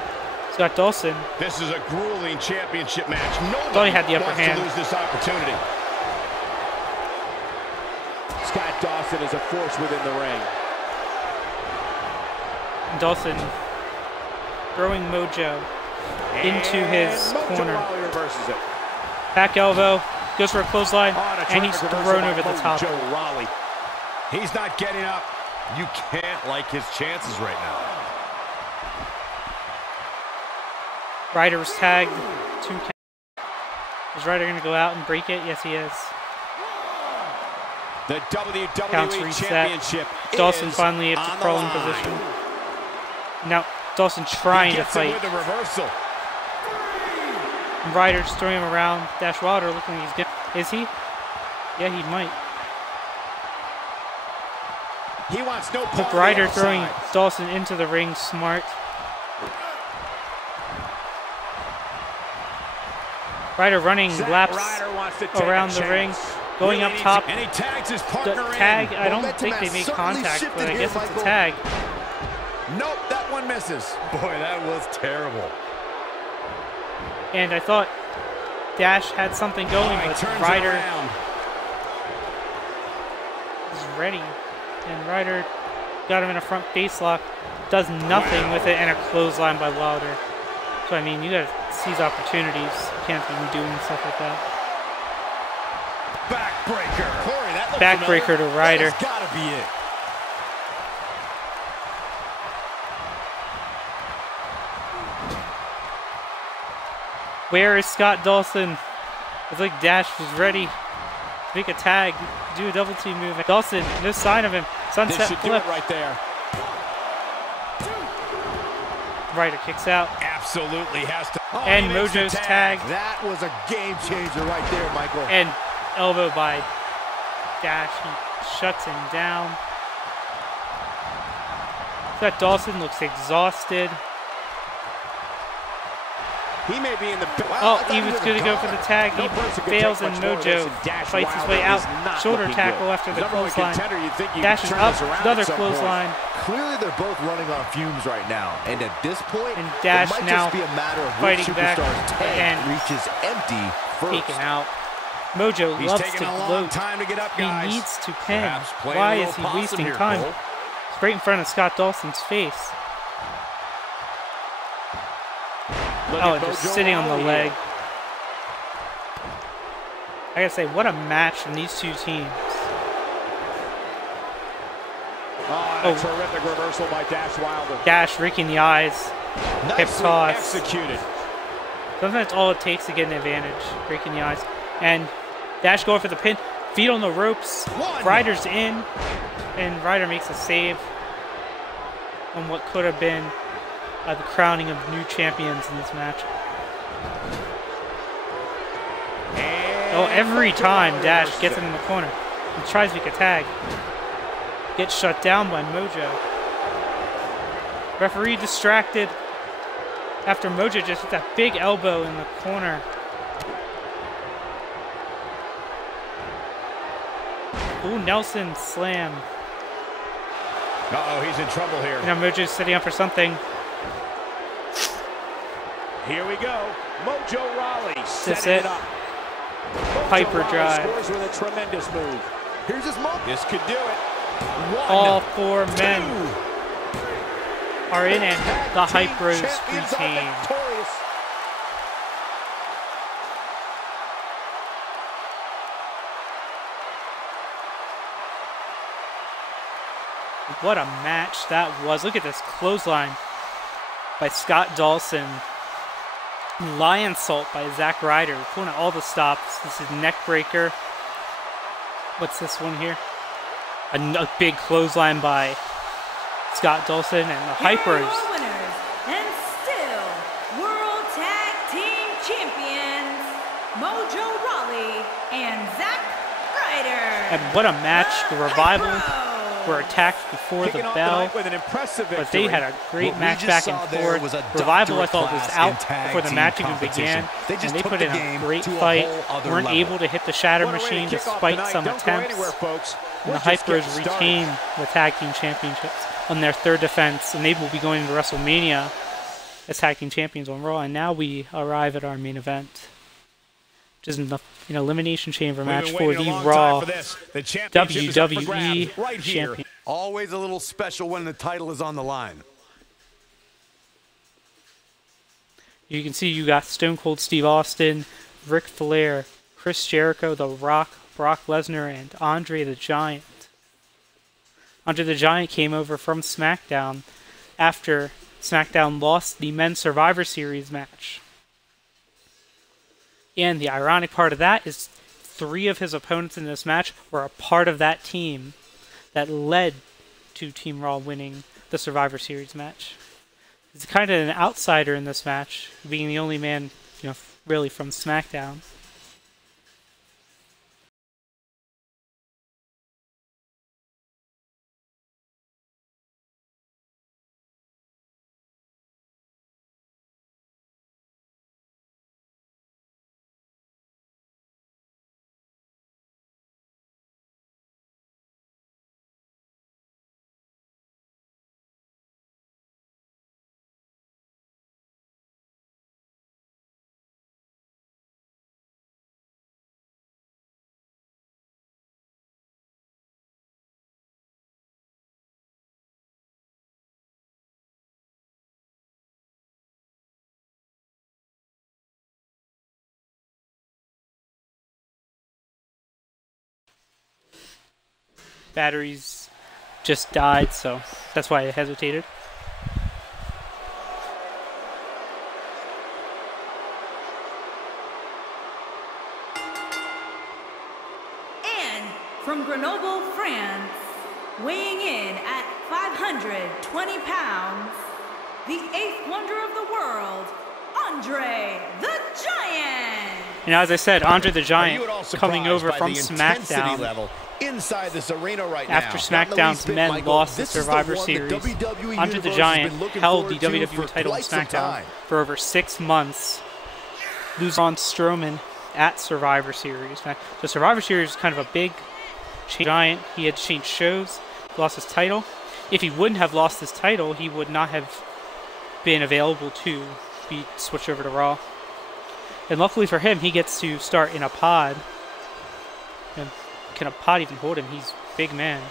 Scott Dawson. This is a grueling championship match. Nobody had the upper hand. To lose this opportunity. Scott Dawson is a force within the ring. Dawson throwing Mojo into his corner. Reverses it. Back elbow, goes for a clothesline, and he's thrown over the top. Raleigh. He's not getting up. You can't like his chances right now. Ryder was tagged. 2 count. Is Ryder going to go out and break it? Yes, he is. The WWE Counts reset. Championship. Dawson finally able to crawl in position. Now Dawson trying to fight. With the reversal. Ryder just throwing him around. Dash Wilder looking like he's good. Is he? Yeah, he might. He wants no part. Look, Ryder throwing Dawson into the ring. Smart. Ryder running laps around the ring. Going up top. And he tags his partner tag, I don't think they made contact, but I guess it's a tag. Nope, that one misses. Boy, that was terrible. And I thought Dash had something going, but Ryder is ready. And Ryder got him in a front face lock. Does nothing with it, and a clothesline by Wilder. So, I mean, you gotta seize opportunities. You can't be doing stuff like that. Backbreaker. Corey, that looks Backbreaker to Ryder. That's gotta be it. Where is Scott Dawson? It's like Dash was ready. Make a tag, do a double team move. Dawson, no sign of him. Sunset flip. Right there. Ryder kicks out. Absolutely has to. Oh, and Mojo's tag. That was a game changer right there, Michael. And elbow by Dash. He shuts him down. Scott Dawson looks exhausted. He may be in the. Wow, he was going to go for the tag. He fails, and Mojo fights his way out. Shoulder tackle after the clothesline. Dash is up. Another clothesline. Clearly, they're both running on fumes right now. And at this point, and Dash it might now just be a matter of fighting back and reaches empty first. Taken out. Mojo loves to gloat. He needs to pin. Why is he wasting time? It's right in front of Scott Dawson's face. Oh, just sitting on the leg. I gotta say, what a match from these two teams. Oh, terrific reversal by Dash Wilder. Dash raking the eyes. Hip toss. Executed. Sometimes that's all it takes to get an advantage. Raking the eyes. And Dash going for the pin. Feet on the ropes. Ryder's in. And Ryder makes a save on what could have been the crowning of new champions in this match. Oh, every time Dash gets him in the corner and tries to make a tag. Gets shut down by Mojo. Referee distracted after Mojo just hit that big elbow in the corner. Ooh, Nelson slam. Uh-oh, he's in trouble here. Now Mojo's setting up for something. Here we go. Mojo Rawley That's it. Up. Piper Rawley drive. Scores with a tremendous move. Here's his moment. This could do it. All four men are in it. The Hype Bros retain. What a match that was. Look at this clothesline by Scott Dawson. Lion Salt by Zack Ryder. Pulling out all the stops. This is neck breaker. What's this one here? A big clothesline by Scott Dawson and the Hypers. Winners and still World Tag Team Champions, Mojo Rawley and Zack Ryder. And what a match. The Revival were attacked before the bell, with an impressive but they had a great What we match just back and saw there forth. was a Revival, I doctorate thought, was class out in tag before the team match even competition. began, They just and they took put the in a game great to a fight, whole other weren't level. able to hit the Shatter What a way to Machine kick off despite tonight. some Don't go attempts. anywhere, folks. And the We're just Hypers getting started. retain the Tag Team Championships on their third defense, and they will be going to WrestleMania as Tag Team Champions on Raw. And now we arrive at our main event, which is an Elimination Chamber match for the Raw WWE right here. Champion. Always a little special when the title is on the line. You can see you got Stone Cold Steve Austin, Ric Flair, Chris Jericho, The Rock, Brock Lesnar, and Andre the Giant. Andre the Giant came over from SmackDown after SmackDown lost the Men's Survivor Series match. And the ironic part of that is 3 of his opponents in this match were a part of that team that led to Team Raw winning the Survivor Series match. He's kind of an outsider in this match, being the only man, really from SmackDown. Batteries just died, so that's why I hesitated. And from Grenoble, France, weighing in at 520 pounds, the 8th wonder of the world, Andre the Giant. As I said, Andre the Are you Giant at all coming surprised over by from the intensity SmackDown level inside this arena right after now? SmackDown's men lost the Survivor Series. Andre the Giant held the WWE title on SmackDown for over 6 months, losing on Strowman at Survivor Series. Now, the Survivor Series is kind of a big change. Giant, he had changed shows, lost his title. If he wouldn't have lost his title, he would not have been available to be switched over to Raw. And luckily for him, he gets to start in a pod. And can a pod even hold him? He's a big man.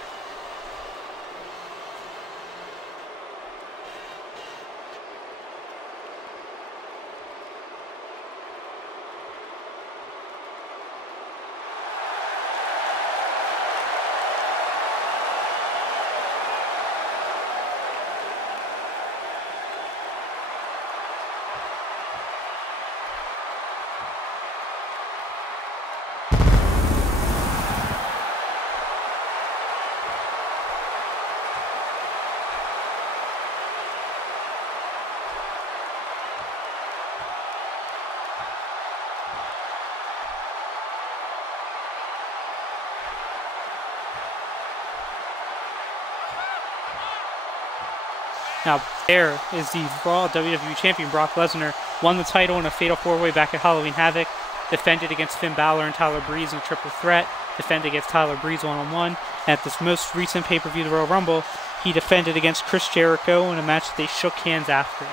Now, there is the Raw WWE Champion Brock Lesnar. Won the title in a Fatal 4-Way back at Halloween Havoc. Defended against Finn Balor and Tyler Breeze in a triple threat. Defended against Tyler Breeze one-on-one. And at this most recent pay-per-view, the Royal Rumble, he defended against Chris Jericho in a match that they shook hands after.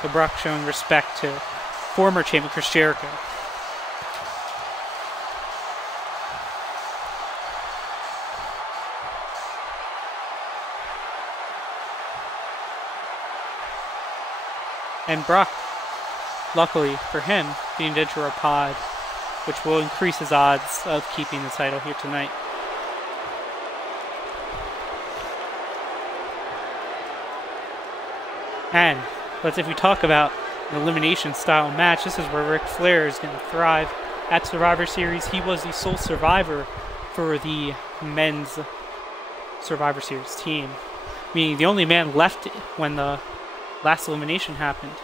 So Brock showing respect to former champion Chris Jericho. And Brock, luckily for him, being enter a pod, which will increase his odds of keeping the title here tonight. And if we talk about an elimination style match, this is where Ric Flair is going to thrive. At Survivor Series, he was the sole survivor for the men's Survivor Series team, meaning the only man left when the last elimination happened.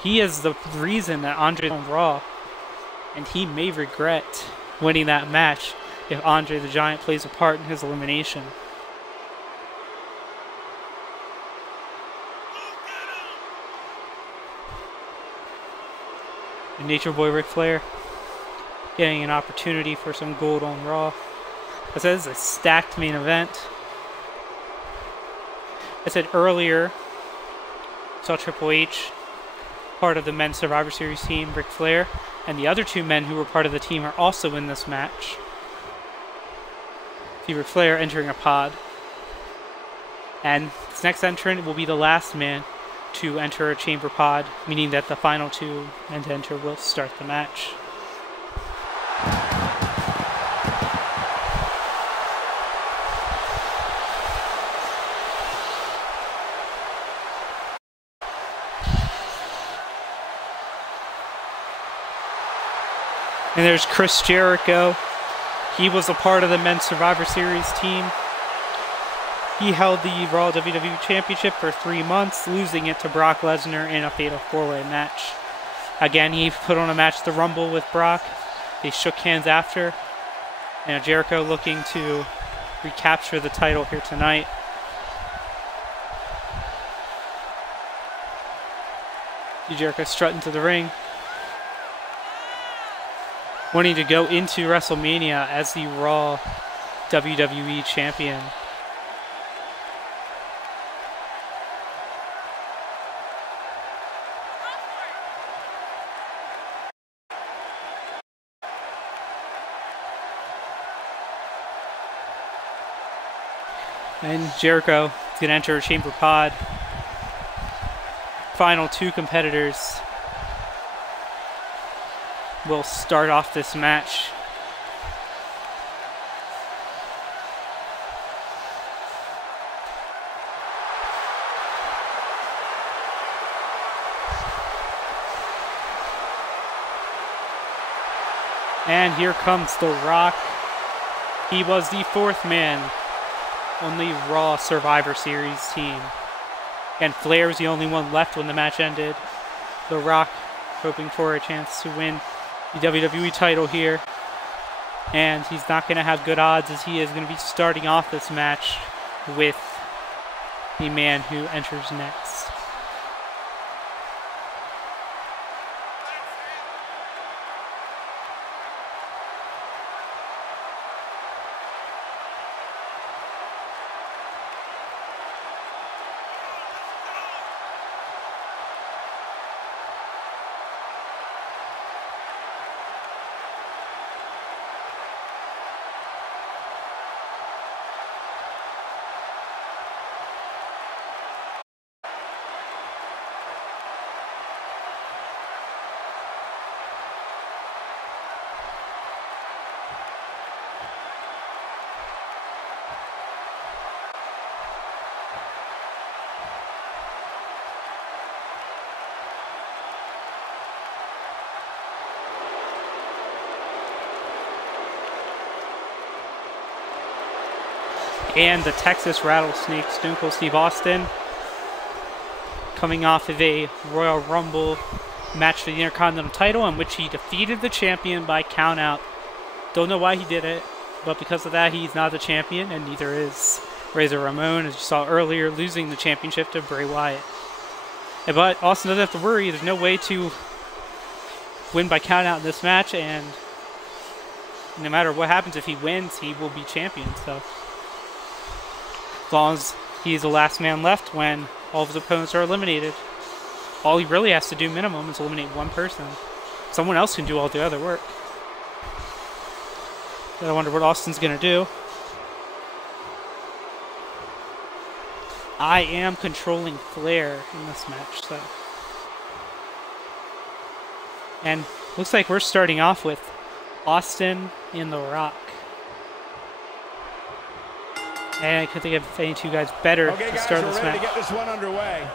He is the reason that Andre is on Raw, and he may regret winning that match if Andre the Giant plays a part in his elimination. And Nature Boy Ric Flair getting an opportunity for some gold on Raw. This is a stacked main event. I said earlier, saw Triple H, part of the men's Survivor Series team, Ric Flair, and the other two men who were part of the team are also in this match. See Ric Flair entering a pod. And this next entrant will be the last man to enter a chamber pod, meaning that the final two men to enter will start the match. And there's Chris Jericho. He was a part of the men's Survivor Series team. He held the Raw WWE Championship for 3 months, losing it to Brock Lesnar in a fatal 4-way match. Again, he put on a match at the Rumble with Brock. They shook hands after. And Jericho looking to recapture the title here tonight. Jericho strutting to the ring, wanting to go into WrestleMania as the Raw WWE Champion. And Jericho is going to enter a chamber pod. Final two competitors will start off this match. And here comes The Rock. He was the fourth man on the Raw Survivor Series team. And Flair was the only one left when the match ended. The Rock hoping for a chance to win the WWE title here. And he's not going to have good odds, as he is going to be starting off this match with the man who enters next. And the Texas Rattlesnake, Stone Cold Steve Austin, coming off of a Royal Rumble match for the Intercontinental title in which he defeated the champion by countout. Don't know why he did it, but because of that, he's not the champion, and neither is Razor Ramon, as you saw earlier, losing the championship to Bray Wyatt. But Austin doesn't have to worry. There's no way to win by countout in this match, and no matter what happens, if he wins, he will be champion. So as long as he's the last man left when all of his opponents are eliminated, all he really has to do minimum is eliminate one person. Someone else can do all the other work. I wonder what Austin's going to do. I am controlling Flair in this match, so. And looks like we're starting off with Austin and The Rock. And I couldn't think of any two guys better to start this match. To get this one underway.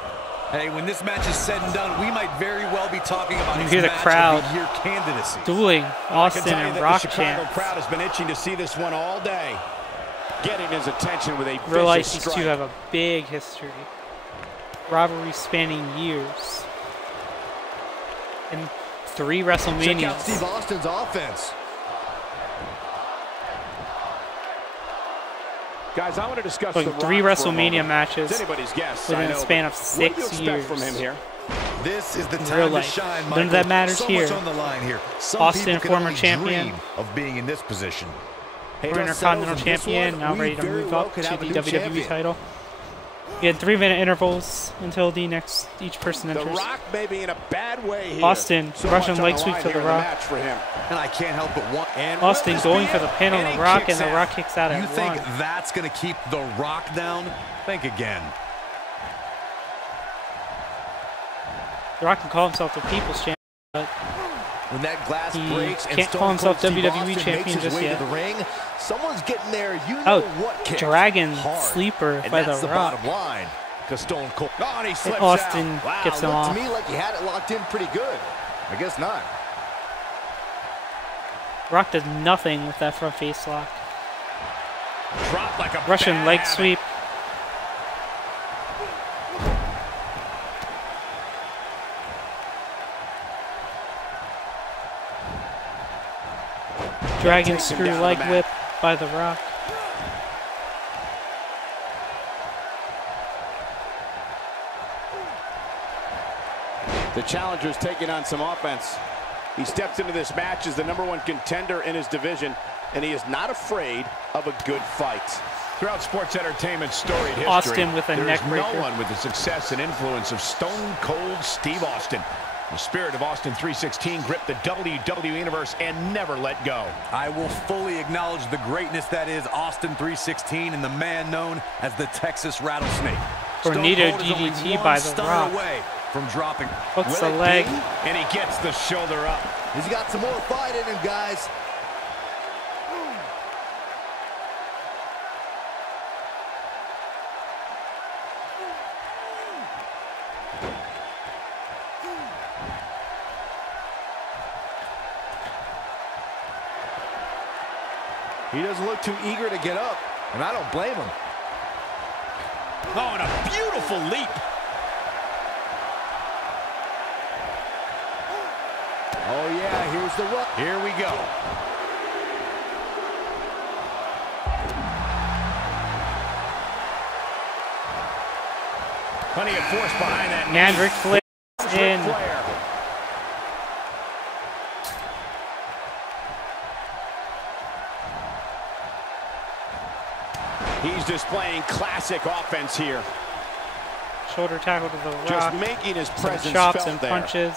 Hey, when this match is said and done, we might very well be talking about you his hear the match crowd of the year candidacy. dueling Austin and Rock the Chicago chants. crowd has been itching to see this one all day. Getting his attention with a Realize vicious these strike. two have a big history. Rivalry spanning years. And 3 WrestleManias. Check out Steve Austin's offense. Guys, I want to discuss Like the 3 Rock for a WrestleMania moment. matches It's anybody's guess, within I a know, span of but 6 what do you expect years. from him here? This is the in time real to life. shine, None Michael. of that matters so here. much on the line here. Some Austin, people can former only champion. dream of being in this position. Former Intercontinental Champion, now ready to move up to the WWE title. We had 3-minute intervals until each person enters. The Rock may be in a bad way here. Austin, Russian leg sweep to the Rock. For him. And I can't help but want. Austin going for the pin on the Rock, and the Rock kicks out at 1. You think that's going to keep the Rock down? Think again. The Rock can call himself the People's Champion, but When that glass he breaks and can't Stone call himself Cold Steve WWE Austin champion makes his just way yet. to the ring, someone's getting there. You know what kicks Dragon hard. sleeper And by that's the the Rock. bottom line. Because Stone Cold. Oh, and he slips Austin out. Wow, gets him looked off. to me like he had it locked in pretty good. I guess not. Rock does nothing with that front face lock. Dropped like a Russian bad leg habit. sweep. Dragon takes him screw down leg the mat. whip by the Rock. The challenger's taking on some offense. He steps into this match as the #1 contender in his division, and he is not afraid of a good fight. Throughout sports entertainment storied history, Austin with a there neck is breaker. no one with the success and influence of Stone Cold Steve Austin. The spirit of Austin 316 gripped the WWE Universe and never let go. I will fully acknowledge the greatness that is Austin 316 and the man known as the Texas Rattlesnake. Tornado Stone Cold is only DDT one by the stunner Rock. away from dropping. Hooks Will the it leg. be? And he gets the shoulder up. He's got some more fight in him, guys. He doesn't look too eager to get up, and I don't blame him. Oh, and a beautiful leap. Oh, yeah, here's the run. Here we go. Plenty of force behind that. And Ric Flair in. Flair. He's displaying classic offense here. Shoulder tackle to the Rock. Just making his Some presence chops felt and there. punches.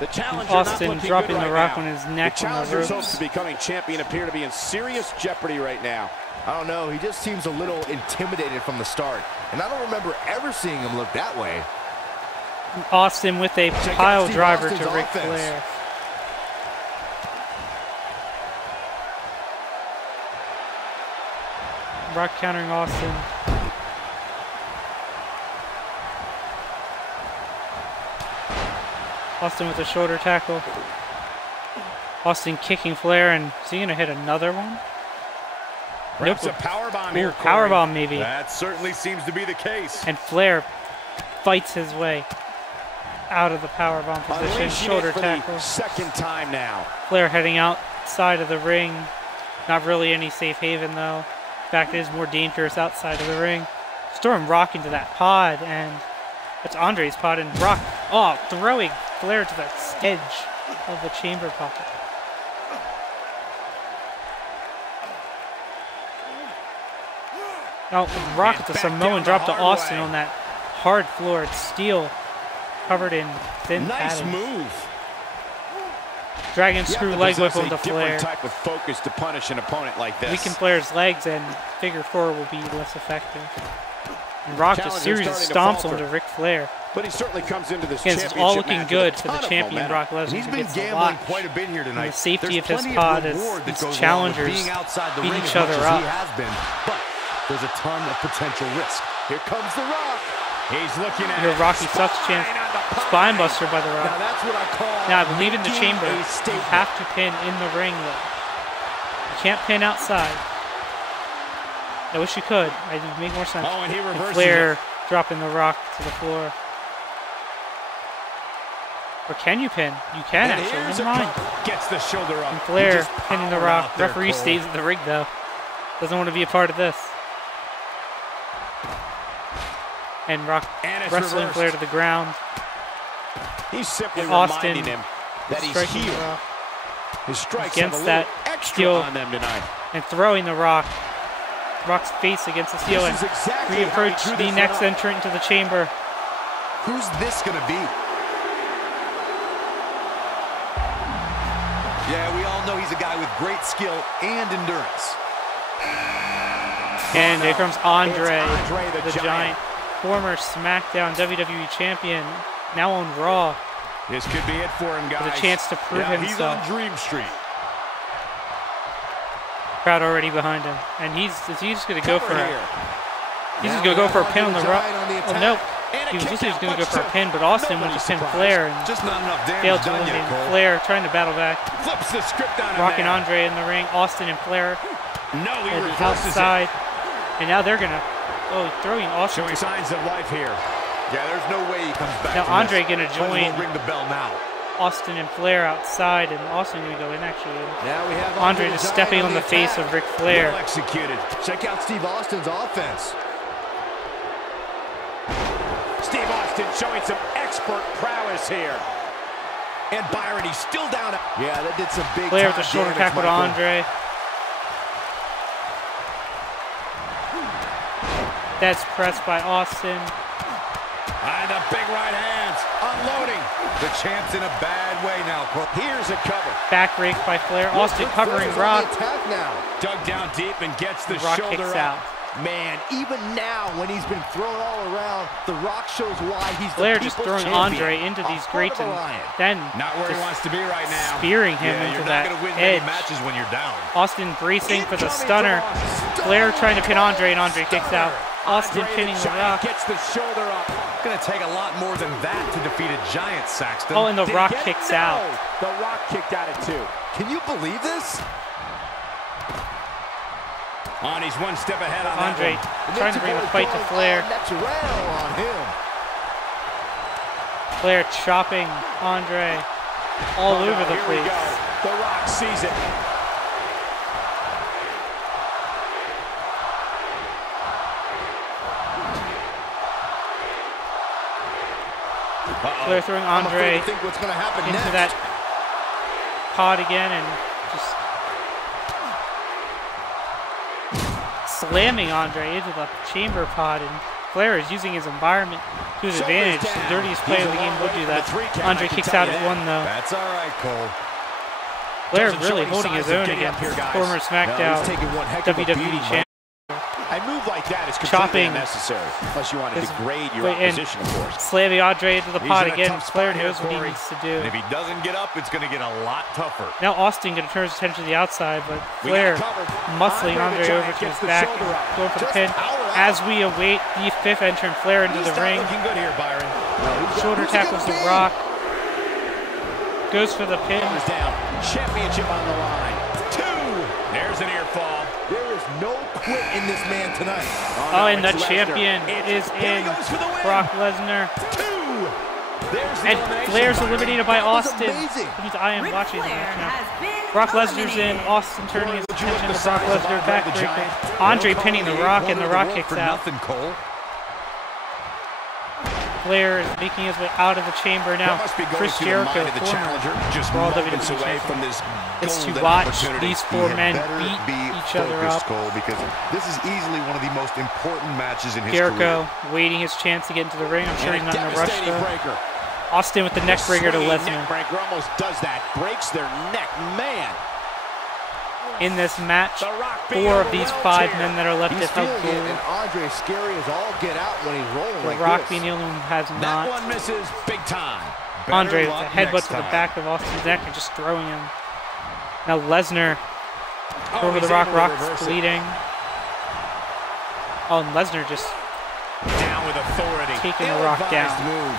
The challenger Austin not looking dropping good the right Rock now. on his neck The on the challenger's ropes. hopes of becoming champion appear to be in serious jeopardy right now. I don't know, he just seems a little intimidated from the start. And I don't remember ever seeing him look that way. Austin with a Check out pile Steve driver Austin's to Ric offense. Flair. Rock countering Austin. Austin with a shoulder tackle. Austin kicking Flair, and is he gonna hit another one? Perhaps Nope. a powerbomb Ooh, here. Corey. powerbomb maybe. That certainly seems to be the case. And Flair fights his way out of the powerbomb position. Unleashing Shoulder it for tackle. the second time now. Flair heading outside of the ring. Not really any safe haven though. In fact, it is more dangerous outside of the ring. Storm Rock into that pod, and it's Andre's pod, and Rock, throwing Flair to that edge of the chamber pocket. Now, Rock with the back Samoan down drop the to hard Austin way. on that hard floor. It's steel covered in thin Nice padding. move. Dragon You screw have to leg whip possess onto a Flair. different type of focus to punish an opponent like this. Weaken Flair's legs, and figure 4 will be less effective. And Rock just Challenger's series of starting to stomps falter. onto Ric Flair. But he certainly comes into this Again, it's championship all looking match good with a for the ton of champion, momentum. Brock And Lesnar, he's who been gets the gambling watch. quite a bit here tonight. And the safety There's of his plenty pod as reward that these goes along with challengers being outside the beat ring each as much other as up. he has been. But there's a ton of potential risk. Here comes the Rock. He's looking at Your Rocky Sucks chance. Spine buster by the Now Rock. that's what I call Now, I believe in the making chamber, a you statement. have to pin in the ring, though. You can't pin outside. I wish you could. It would make more sense. Oh, and he And reverses Flair it. dropping the Rock to the floor. Or can you pin? You can, And actually. here's Never a mind. Gets the shoulder up. And Flair just pinning the powered Rock. out there, Referee Cole. stays in the ring, though. Doesn't want to be a part of this. And Rock wrestling Flair to the ground. He's simply Austin reminding him that he's striking here. the Rock His strikes have a against little that extra steel on them tonight. and throwing the Rock. Rock's face against the steel, and This is exactly we how approach he drew the this next one up. entrant into the chamber. Who's this going to be? Yeah, we all know he's a guy with great skill and endurance. And here comes Andre, It's Andre the Giant, former SmackDown WWE champion, now on Raw, This could be it for him, guys. with a chance to prove He's himself. on Dream Street. Crowd already behind him, and is he just going to go for Cover it? here. He's just Now going to go we for a have pin on the Andre Rock. Giant on the Oh attack. no, And a he was kick just out, going to go much for a to pin, but Austin went nobody's to pin surprise. Flair and Just not enough damage failed to done eliminate yet, Cole. Flair, trying to battle back. Flips the script on him Rocking there. Andre in the ring, Austin and Flair No, he at the reverses outside, and now they're going to, throwing it. Austin. Showing signs of life here. Yeah, there's no way he comes back Now from Andre this. going to Might as well join ring the bell now. Austin and Flair outside, and Austin going to go in actually. Now we have Andre the just Giant stepping on the face attack. of Ric Flair. Well executed. Check out Steve Austin's offense. Steve Austin showing some expert prowess here. And Byron, he's still down. Yeah, that did some big Flair time with a shoulder damage, tackle to Michael. Andre. That's pressed by Austin. And the big right hands. Unloading. The champ's in a bad way now, Cole. Here's a cover. Back rake by Flair. Austin Ric covering Flair's on Rock. the attack now. Dug down deep and gets the Rock shoulder kicks up. out. Man, even now when he's been thrown all around, The Rock shows why he's Flair the just people's throwing champion. Andre into these A grates heart and of a lion. then Not where he just wants to be right now. spearing him Yeah, into you're that not going to win edge. many matches when you're down. Austin bracing for the stunner. Flair trying to pin Andre, and Andre kicks out. Austin Andre pinning the Giant Rock. gets the shoulder up. Going to take a lot more than that to defeat a giant, Saxton. Oh, and the Did Rock he get it? kicks No. out. The Rock kicked out at 2. Can you believe this? On, he's one step ahead on Andre that one. trying to bring the fight to Flair. Natural on him. Flair chopping Andre all Oh, no, over the here we place. go. The Rock sees it. Flair throwing I'm afraid Andre to think what's going to happen into next. that pod again and just slamming Andre into the chamber pod, and Flair is using his environment to his advantage. The dirtiest player in the game would do that. Andre kicks out at 1 though. That's all right, Cole. Flair Doesn't show really any holding his signs of own getting up against here, guys. former No, SmackDown he's taking one heck of a WWE beating, champion. A move like that is Chopping. completely unnecessary, unless you want to Is- degrade your wait, and opposition, of course. Slamming Andre into the He's pod in a again. tough Flair spot here, knows what he Corey. needs to And if do. he doesn't get up, it's going to get a lot tougher. Now Austin going to turn his attention to the outside, but We Flair got covered. muscling Andre the Andre Giant over to gets his the back, shoulder up. going for the Just pin. power out. As we await the 5th entrant, Flair into He's the not ring. looking good here, Byron. Shoulder Who's it tackles gonna the be? Rock. Goes for the pin. Is down. Championship on the line. 2. There's an ear fall. There is no quit in this man tonight. Oh, and the it's Lesnar. champion is Here he in goes for the win. Brock Lesnar. 2. There's the And elimination, Flair's Byron. eliminated by That was Austin. amazing. I am Ric watching the Flair match now. has been Brock Lesnar's in. eliminated. Austin turning his Would you look attention the to Brock size of Lesnar. Andre the Backbreaker. Giant? Andre Don't pinning call the the Rock, corner and the of Rock world kicks for out. nothing, Cole. Flair is making his way out of the chamber now. That must be going Chris through the Jericho, mind of the former challenger, just Raw moments WWE away champion. from this It's to golden watch opportunity. these 4 He men had better beat be each other focused, up. Cole, because this is easily one of the most important matches in his Jericho career. waiting his chance to get into the ring. I'm sure And he's a not in a rush devastating though. breaker. Austin with the neck breaker to Swinging Lesnar. neck breaker almost does that. Breaks their neck. Man. In this match, The Rock being 4 of these overwhelmed 5 here. men that are left He's at Hell feeling it, Gold. and Andre is scary as all get out when he's rolling The like Rock this. being the only one who has That not. one misses big time. Better Andre with luck a headbutt next to the time. back of Austin's neck and just throwing him. Now Lesnar Oh, over the he's Rock. able to Rock's reverse it. bleeding. Oh, and Lesnar just Down with authority. taking the Rock Ill-advised down. move.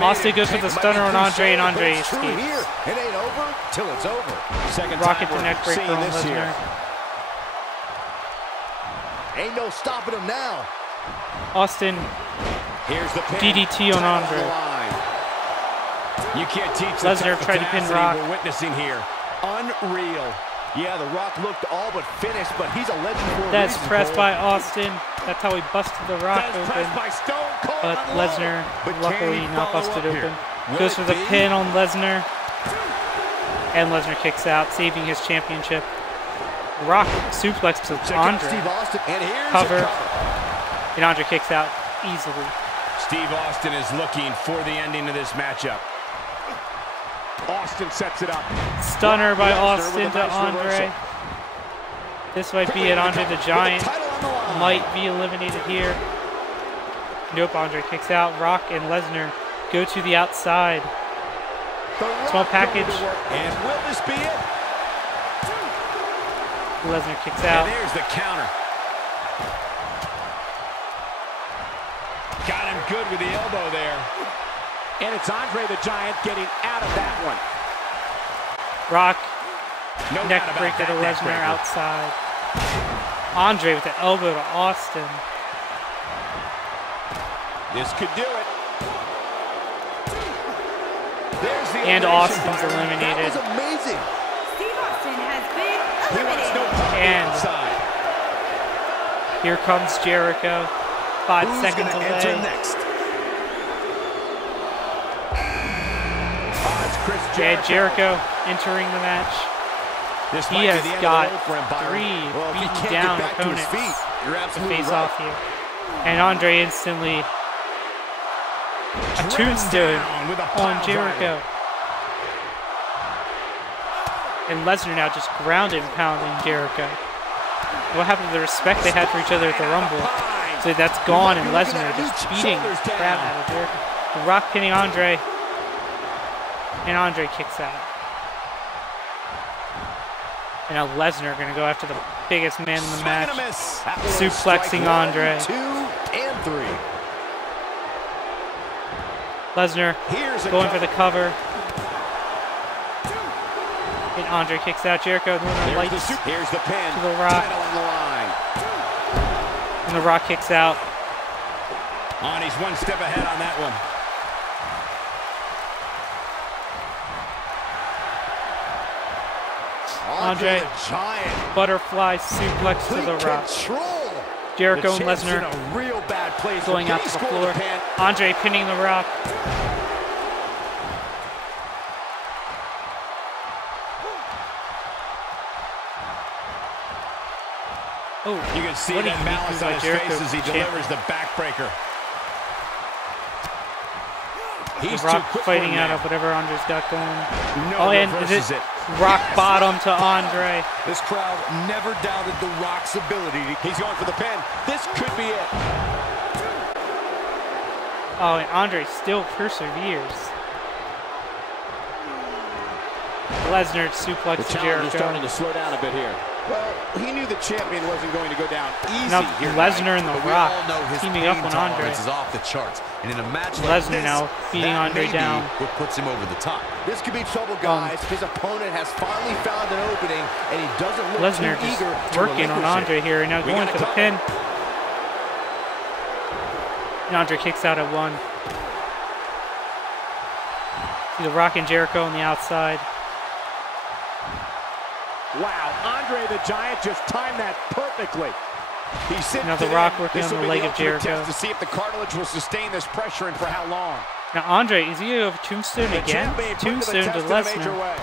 Austin goes for the stunner on Andre, and Andre It's true escapes. here. It ain't over till it's over. Second Rocket time to we're neck breaker seeing on this Lesnar. here. Ain't no stopping him now. Austin Here's the pin. DDT on Title Andre. the line. You can't teach the Lesnar type of tried to pin tenacity Rock. we're witnessing here. Unreal. Yeah, The Rock looked all but finished, but he's a legend for a That's reason, pressed Cole. by Austin. That's how he busted The Rock That's open. pressed by Stone Cold But unloaded. Lesnar, But can luckily he not follow busted up open. here? Goes for Will the it be? pin on Lesnar. And Lesnar kicks out, saving his championship. Rock suplex to Check out Andre. Steve Austin, and here's Cover. a cover. And Andre kicks out easily. Steve Austin is looking for the ending of this matchup. Austin sets it up. Stunner by Lesnar Austin with a to nice Andre. reversal. This might be it. Andre the Giant Title on the line. might be eliminated here. Nope, Andre kicks out. Rock and Lesnar go to the outside. The Rock Small going package. to work. And will this be it? Lesnar kicks And out. there's the counter. Got him good with the elbow there. And it's Andre the Giant getting out of that one. Rock, No neck doubt about breaker to that neck Lesnar breaker. outside. Andre with the elbow to Austin. This could do it. There's the And elimination, Austin's Byron. eliminated. That was amazing. Steve Austin has been He wants no eliminated. part of the And- outside. Here comes Jericho. 5 Who's seconds gonna enter away. next? Oh, it's Chris And Jericho. Jericho entering the match. This He might be has the end got of the road for him, Byron. 3 Well, if he beaten can't down get back to his opponents feet, you're to absolutely face right. off here. And Andre instantly a Driven tombstone down with a on pile Jericho. And Lesnar now just grounded and pounding Jeriver. What happened to the respect they had for each other at the Rumble? So that's gone, and Lesnar just beating the crap out of Jericho. The Rock pinning Andre, and Andre kicks out. And now Lesnar going to go after the biggest man in the match, suplexing Andre. 2 and 3. Lesnar going for the cover. And Andre kicks out Jericho. And lights Here's the pin. to the Rock. Title on the line. And the Rock kicks out. On, he's one step ahead on that one. Andre, the Giant. butterfly suplex to the Rock. Control. Jericho The and champ's in Lesnar a real bad place. going Can out he to the score floor. pin? Andre pinning the Rock. Oh, You can see what a that unique balance move on by his Jericho. face as he delivers the backbreaker. He's The Rock too quick fighting for him out there. of whatever Andre's got going. No, Oh, and reverses is it it. Rock bottom to Andre? This crowd never doubted The Rock's ability to... He's going for the pin. This could be it. Oh, and Andre still perseveres. Lesnar suplex to Challenger's starting Jericho. to slow down a bit here. Well, he knew the champion wasn't going to go down easy Now here Lesnar and But The we Rock all know his teaming pain up on Andre. tolerance is off the charts. And in a match like Lesnar this, now beating that Andre may be down. what puts him over the top. This could be trouble, guys. His opponent has finally found an opening, and he doesn't look Lesnar too just eager to working on relinquish Andre it. here, and now We going got for a the cover. pin. And Andre kicks out at 1. See The Rock and Jericho on the outside. Wow, Andre the Giant just timed that perfectly. He's sitting Now The in. Rock working This on will the be leg of ultimate Jericho. test to see if the cartilage will sustain this pressure and for how long. Now Andre, is he going to Tombstone The again? champ being put to the Tombstone to test in a major Lesnar. way.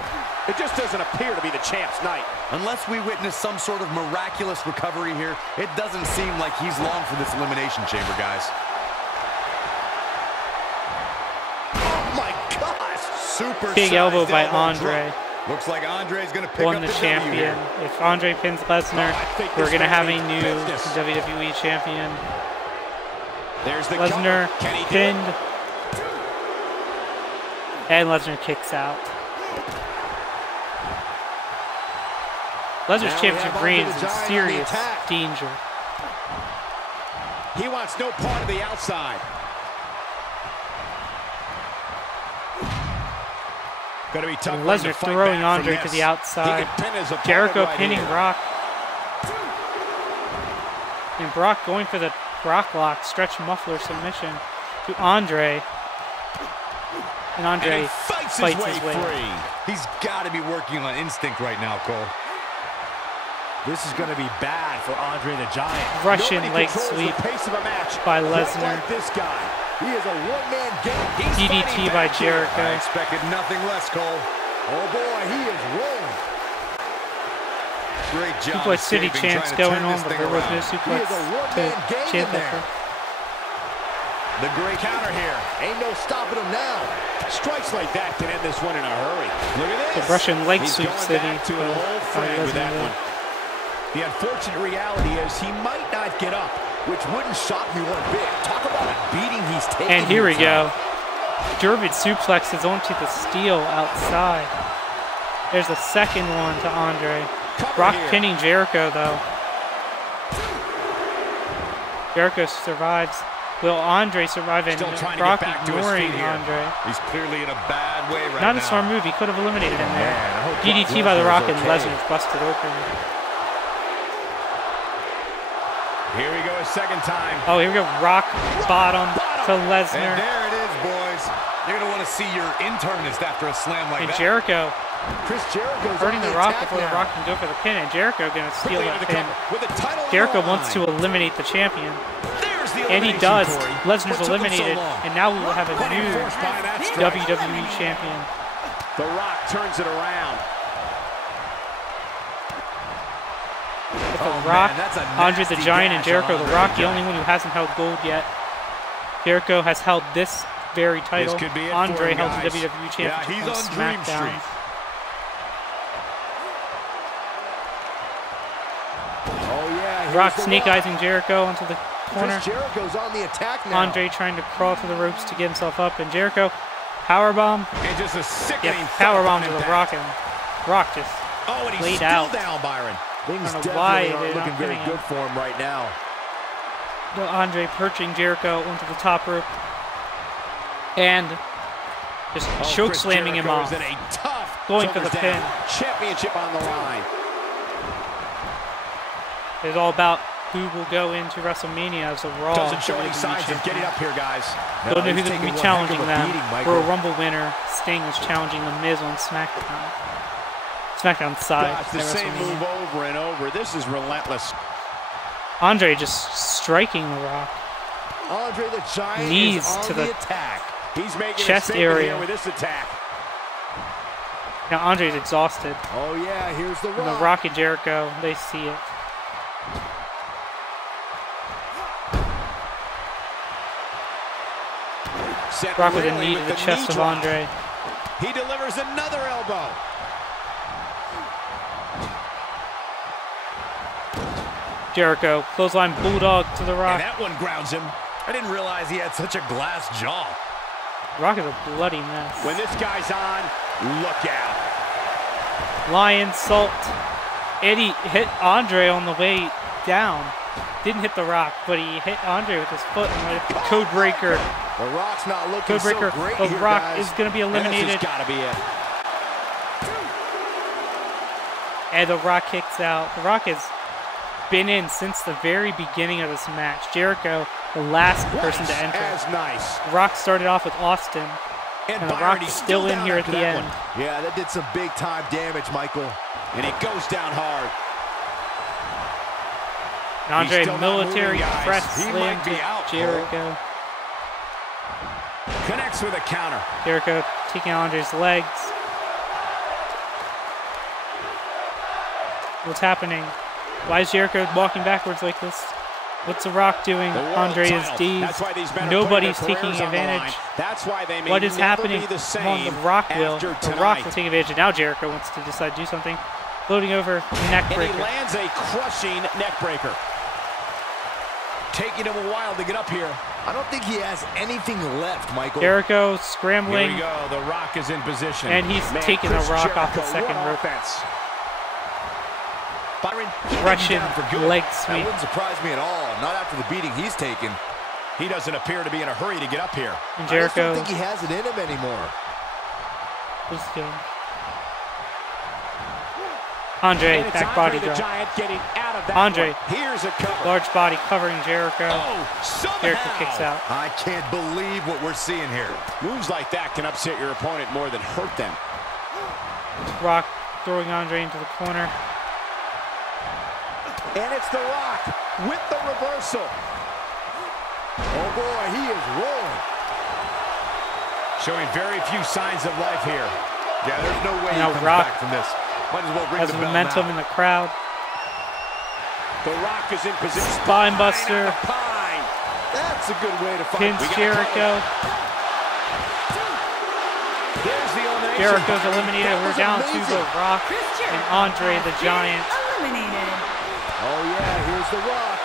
It just doesn't appear to be the champ's night. Unless we witness some sort of miraculous recovery here, it doesn't seem like he's long for this Elimination Chamber, guys. Oh my gosh! Super Big elbow by Andre. Looks like Andre's going to pick Won up the the champion. W here. If Andre pins Lesnar, I think we're this going to may have be a new business. WWE champion. There's the Lesnar cover. Can he do pinned. it? And Lesnar kicks out. Lesnar's Now we championship have reign Andre is the in Giant on the serious attack. danger. He wants no part of the outside. Going to be tough. And for him to Lesnar fight throwing back from Andre to this. the He outside. can pin his opponent Jericho right pinning here. Brock. And Brock going for the Brock lock, stretch muffler submission to Andre. And Andre And he fights fights his way free. He's got to be working on instinct right now, Cole. This is going to be bad for Andre the Giant. Russian leg sweep by Lesnar. Like this guy. He is a one-man game. DDT by Jericho. I expected nothing less, Cole. Oh boy, he is rolling. Great job. Suplex City chants going on, but there was no suplex to chant that for. The great counter here. Ain't no stopping him now. Strikes like that can end this one in a hurry. Look at this. The Russian leg sweep City. To an old friend with that one. The unfortunate reality is he might not get up, which wouldn't shock me one bit. Talk about a beating he's taking. And here we go. German suplexes onto the steel outside. There's a second one to Andre. Brock pinning Jericho, though. Jericho survives. Will Andre survive? And Brock ignoring Andre. He's clearly in a bad way right now. Not a smart move. He could have eliminated him there. DDT by The Rock and Lesnar's busted open. Here we go a second time. Oh, here we go. Rock bottom to Lesnar. And there it is, boys. You're going to want to see your internist after a slam like that. And Jericho Chris Jericho's hurting The Rock before The Rock can go for the pin. And Jericho going to steal that pin. Jericho wants to eliminate the champion. And he does. Lesnar's eliminated. And now we will have a new WWE champion. The Rock turns it around. The Rock, Andre the Giant, and Jericho the Rock, the only one who hasn't held gold yet. Jericho has held this very title. Andre held the WWE Championship on SmackDown. Rock snake-eyesing Jericho onto the corner. Jericho's on the attack now. Andre trying to crawl to the ropes to get himself up, and Jericho powerbomb. And just a sickening powerbomb to the Rock, and Rock just laid out. Down, Byron. Things definitely aren't looking very good for him right now. Andre perching Jericho onto the top rope and just choke slamming him off. Going for the pin. Championship on the line. It's all about who will go into WrestleMania as a Raw. Doesn't show any signs of getting up here, guys. Don't know who's going to be challenging them. For a Rumble winner, Sting is challenging The Miz on SmackDown. SmackDown side. Gosh, the same move over and over. This is relentless. Andre just striking The Rock. Andre the Giant knees is on to the attack. He's making chest area with this attack. Now Andre's exhausted. Oh yeah, here's the Rock. And The Rock and Jericho, they see it. Rock with a knee to the chest of Andre. He delivers another elbow. Jericho, clothesline bulldog to The Rock. And that one grounds him. I didn't realize he had such a glass jaw. Rock is a bloody mess. When this guy's on, look out. Lion salt. Eddie hit Andre on the way down. Didn't hit The Rock, but he hit Andre with his foot and let the code breaker. The Rock's not looking Code breaker. so great The here, Rock guys. is going to be eliminated. This has got to be it. And The Rock kicks out. The Rock has been in since the very beginning of this match. Jericho, the last person to enter. Nice. The Rock started off with Austin, and The Rock is still in here at the end. Yeah, that did some big time damage, Michael. And he goes down hard. And Andre, military press slam to Jericho. Connects with a counter. Jericho taking Andre's legs. What's happening? Why is Jericho walking backwards like this? What's The Rock doing? Andre is D's. Nobody's taking advantage. That's why they may what is happening? Come on, The Rock will. The Rock will take advantage. And now Jericho wants to decide to do something. Loading over neck breaker. And he lands a crushing neck breaker. Taking him a while to get up here. I don't think he has anything left, Michael. Jericho scrambling. Here we go. The Rock is in position. And he's taking The Rock off the second rope. Byron, Russian leg sweep. That wouldn't surprise me at all. Not after the beating he's taken. He doesn't appear to be in a hurry to get up here. And Jericho. I don't think he has it in him anymore. Let's go. Andre, back body drop. Andre, here's a cover. Large body covering Jericho. Jericho kicks out. I can't believe what we're seeing here. Moves like that can upset your opponent more than hurt them. Rock throwing Andre into the corner. And it's The Rock with the reversal. Oh boy, he is rolling. Showing very few signs of life here. Yeah, there's no way he Now comes Rock back from this. Might as well ring has the bell momentum now. in the crowd. The Rock is in position. Spine buster. Pine. That's a good way to fight. Pins Jericho. There's the elimination. Jericho's eliminated. We're down to The Rock and Andre the Giant. Eliminated. Oh yeah, here's The Rock.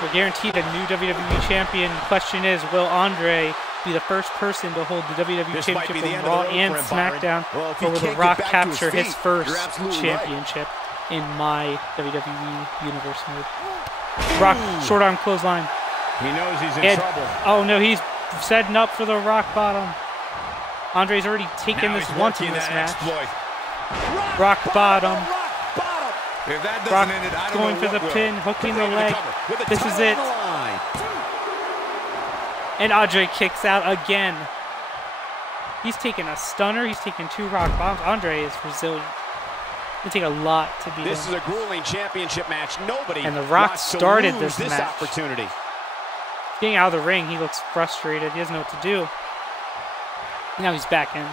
We're guaranteed a new WWE champion. Question is, will Andre be the first person to hold the WWE This might be championship the on end of Raw the road and for him, Byron. SmackDown? Well, if he Or will The can't get Rock back to his capture his feet, first you're absolutely championship in my WWE Universe mode? Rock, short arm clothesline. He knows he's in And- trouble. Oh no, he's setting up for the Rock bottom. Andre's already taken Now this he's once in working this that match. exploit. Rock bottom. Rock bottom. If that doesn't Rock end it, I don't going know for what the will. pin, hooking the With leg. cover, with the This is title it. on the line. And Andre kicks out again. He's taking a stunner. He's taking 2 rock bombs. Andre is resilient. It'll take a lot to beat This him. is a grueling championship match. Nobody And The Rock wants started to lose this this match. opportunity. Getting out of the ring, he looks frustrated. He doesn't know what to do. Now he's back in.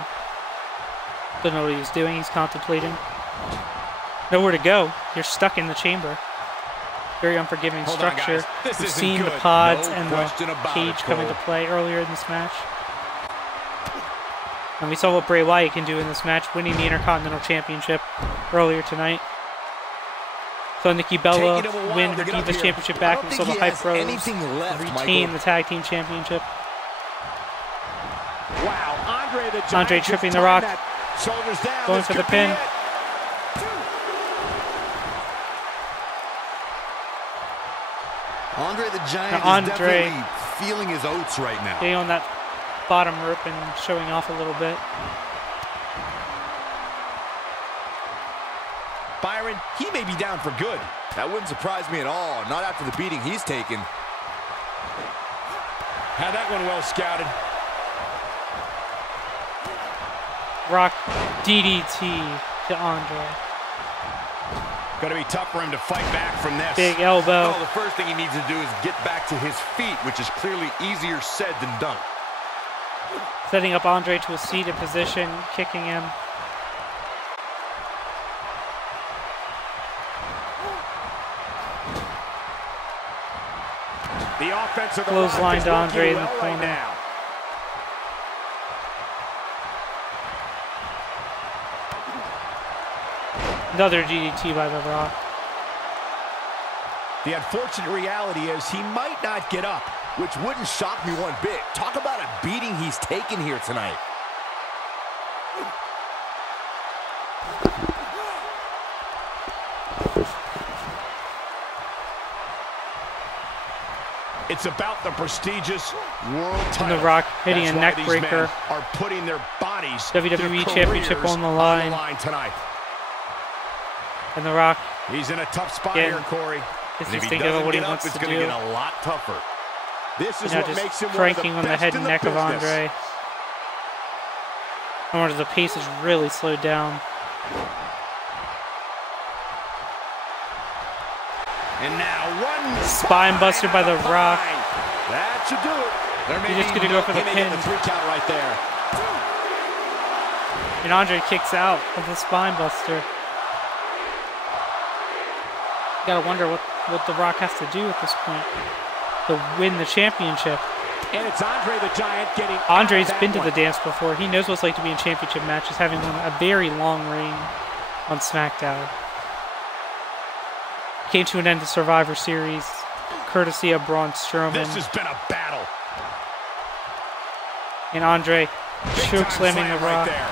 Don't know what he's doing. He's contemplating. Nowhere to go. You're stuck in the chamber. Very unforgiving Hold on, structure. guys. This We've isn't seen the good. pods No and question the about cage it, come Cole. into play earlier in this match. And we saw what Bray Wyatt can do in this match, winning the Intercontinental Championship earlier tonight. So Nikki Bella Taking him a while win to her get up Divas here. Championship I back. don't We think saw the he Hype has Bros anything left, retain Michael. the Tag Team Championship. Wow, Andre the Giant Andre just tripping The timed Rock. that. Shoulders down. Going This for the could be pin. it. Andre the Giant Now is Andre- definitely feeling his oats right now. Getting on that bottom rope and showing off a little bit. Byron, he may be down for good. That wouldn't surprise me at all. Not after the beating he's taken. Had that one well scouted. Rock DDT to Andre. Going to be tough for him to fight back from this. Big elbow. Oh, the first thing he needs to do is get back to his feet, which is clearly easier said than done. Setting up Andre to a seated position, kicking him. The offense of the Clothesline Rock is to Andre working in the well right corner. now. Another DDT by The Rock. The unfortunate reality is he might not get up. Which wouldn't shock me one bit. Talk about a beating he's taken here tonight. It's about the prestigious world And title. The Rock hitting That's a why neck these breaker. men are putting their bodies, WWE their Championship careers on the line. tonight. And The Rock He's in a tough spot Again. here, Corey. is And if just he thinking about doesn't what he get up, wants it's to going to do. get a lot tougher. This is Now what just makes him cranking one of on the the head best and in neck the of business. Andre. I wonder if the pace is really slowed down. And now one Spine buster by The Rock. That should do it. There may He's just be gonna go for the he may pin. get the 3 count right there. And Andre kicks out of the spine buster. Gotta wonder what The Rock has to do at this point to win the championship. And it's Andre the Giant getting Andre's out of been to that the one. dance before. He knows what it's like to be in championship matches, having won a very long reign on SmackDown. Came to an end of Survivor Series, courtesy of Braun Strowman. This has been a battle. And Andre Big choke time slamming The slam right Rock. there.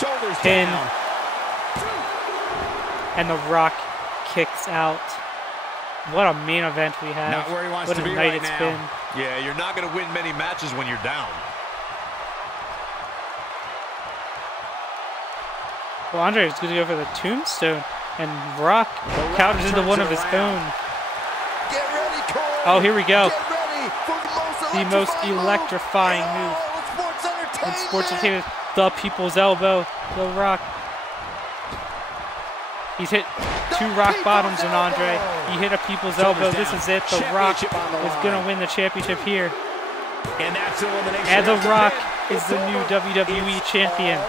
Shoulders Pin. down. And The Rock kicks out. What a main event we have. Not where he wants what to a be night right it's now. been. Yeah, you're not going to win many matches when you're down. Well, Andre is going to go for the tombstone. And Rock counters into one of his own. Get ready, Cole. Oh, here we go. Get ready for The most electrifying move Sports in entertainment. sports entertainment. The People's Elbow. The Rock. He's hit 2 rock bottoms on Andre. He hit a people's elbow. This is it. The Rock is going to win the championship here. And that's elimination. And The Rock is the new WWE champion.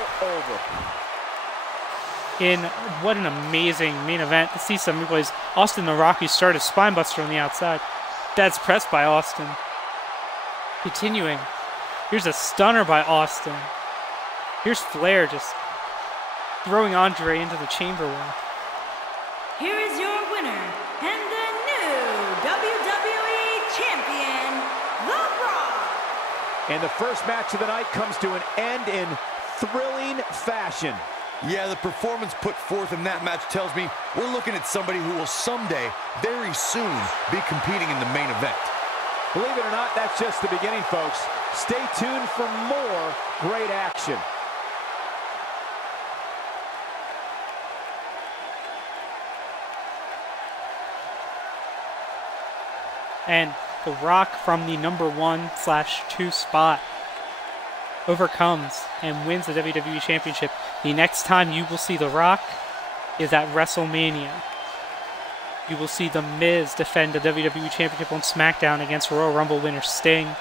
In what an amazing main event. To see some replays. Austin the Rock, who started spinebuster on the outside. That's pressed by Austin. Continuing. Here's a stunner by Austin. Here's Flair just throwing Andre into the chamber wall. Here is your winner and the new WWE Champion, The Rock. And the first match of the night comes to an end in thrilling fashion. Yeah, the performance put forth in that match tells me we're looking at somebody who will someday, very soon, be competing in the main event. Believe it or not, that's just the beginning, folks. Stay tuned for more great action. And The Rock from the number 1/2 spot overcomes and wins the WWE Championship. The next time you will see The Rock is at Wrestlemania. You will see The Miz defend the WWE Championship on SmackDown against Royal Rumble winner Sting.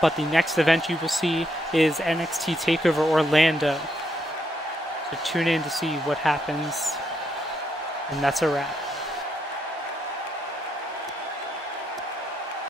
But the next event you will see is NXT TakeOver Orlando. So tune in to see what happens. And that's a wrap.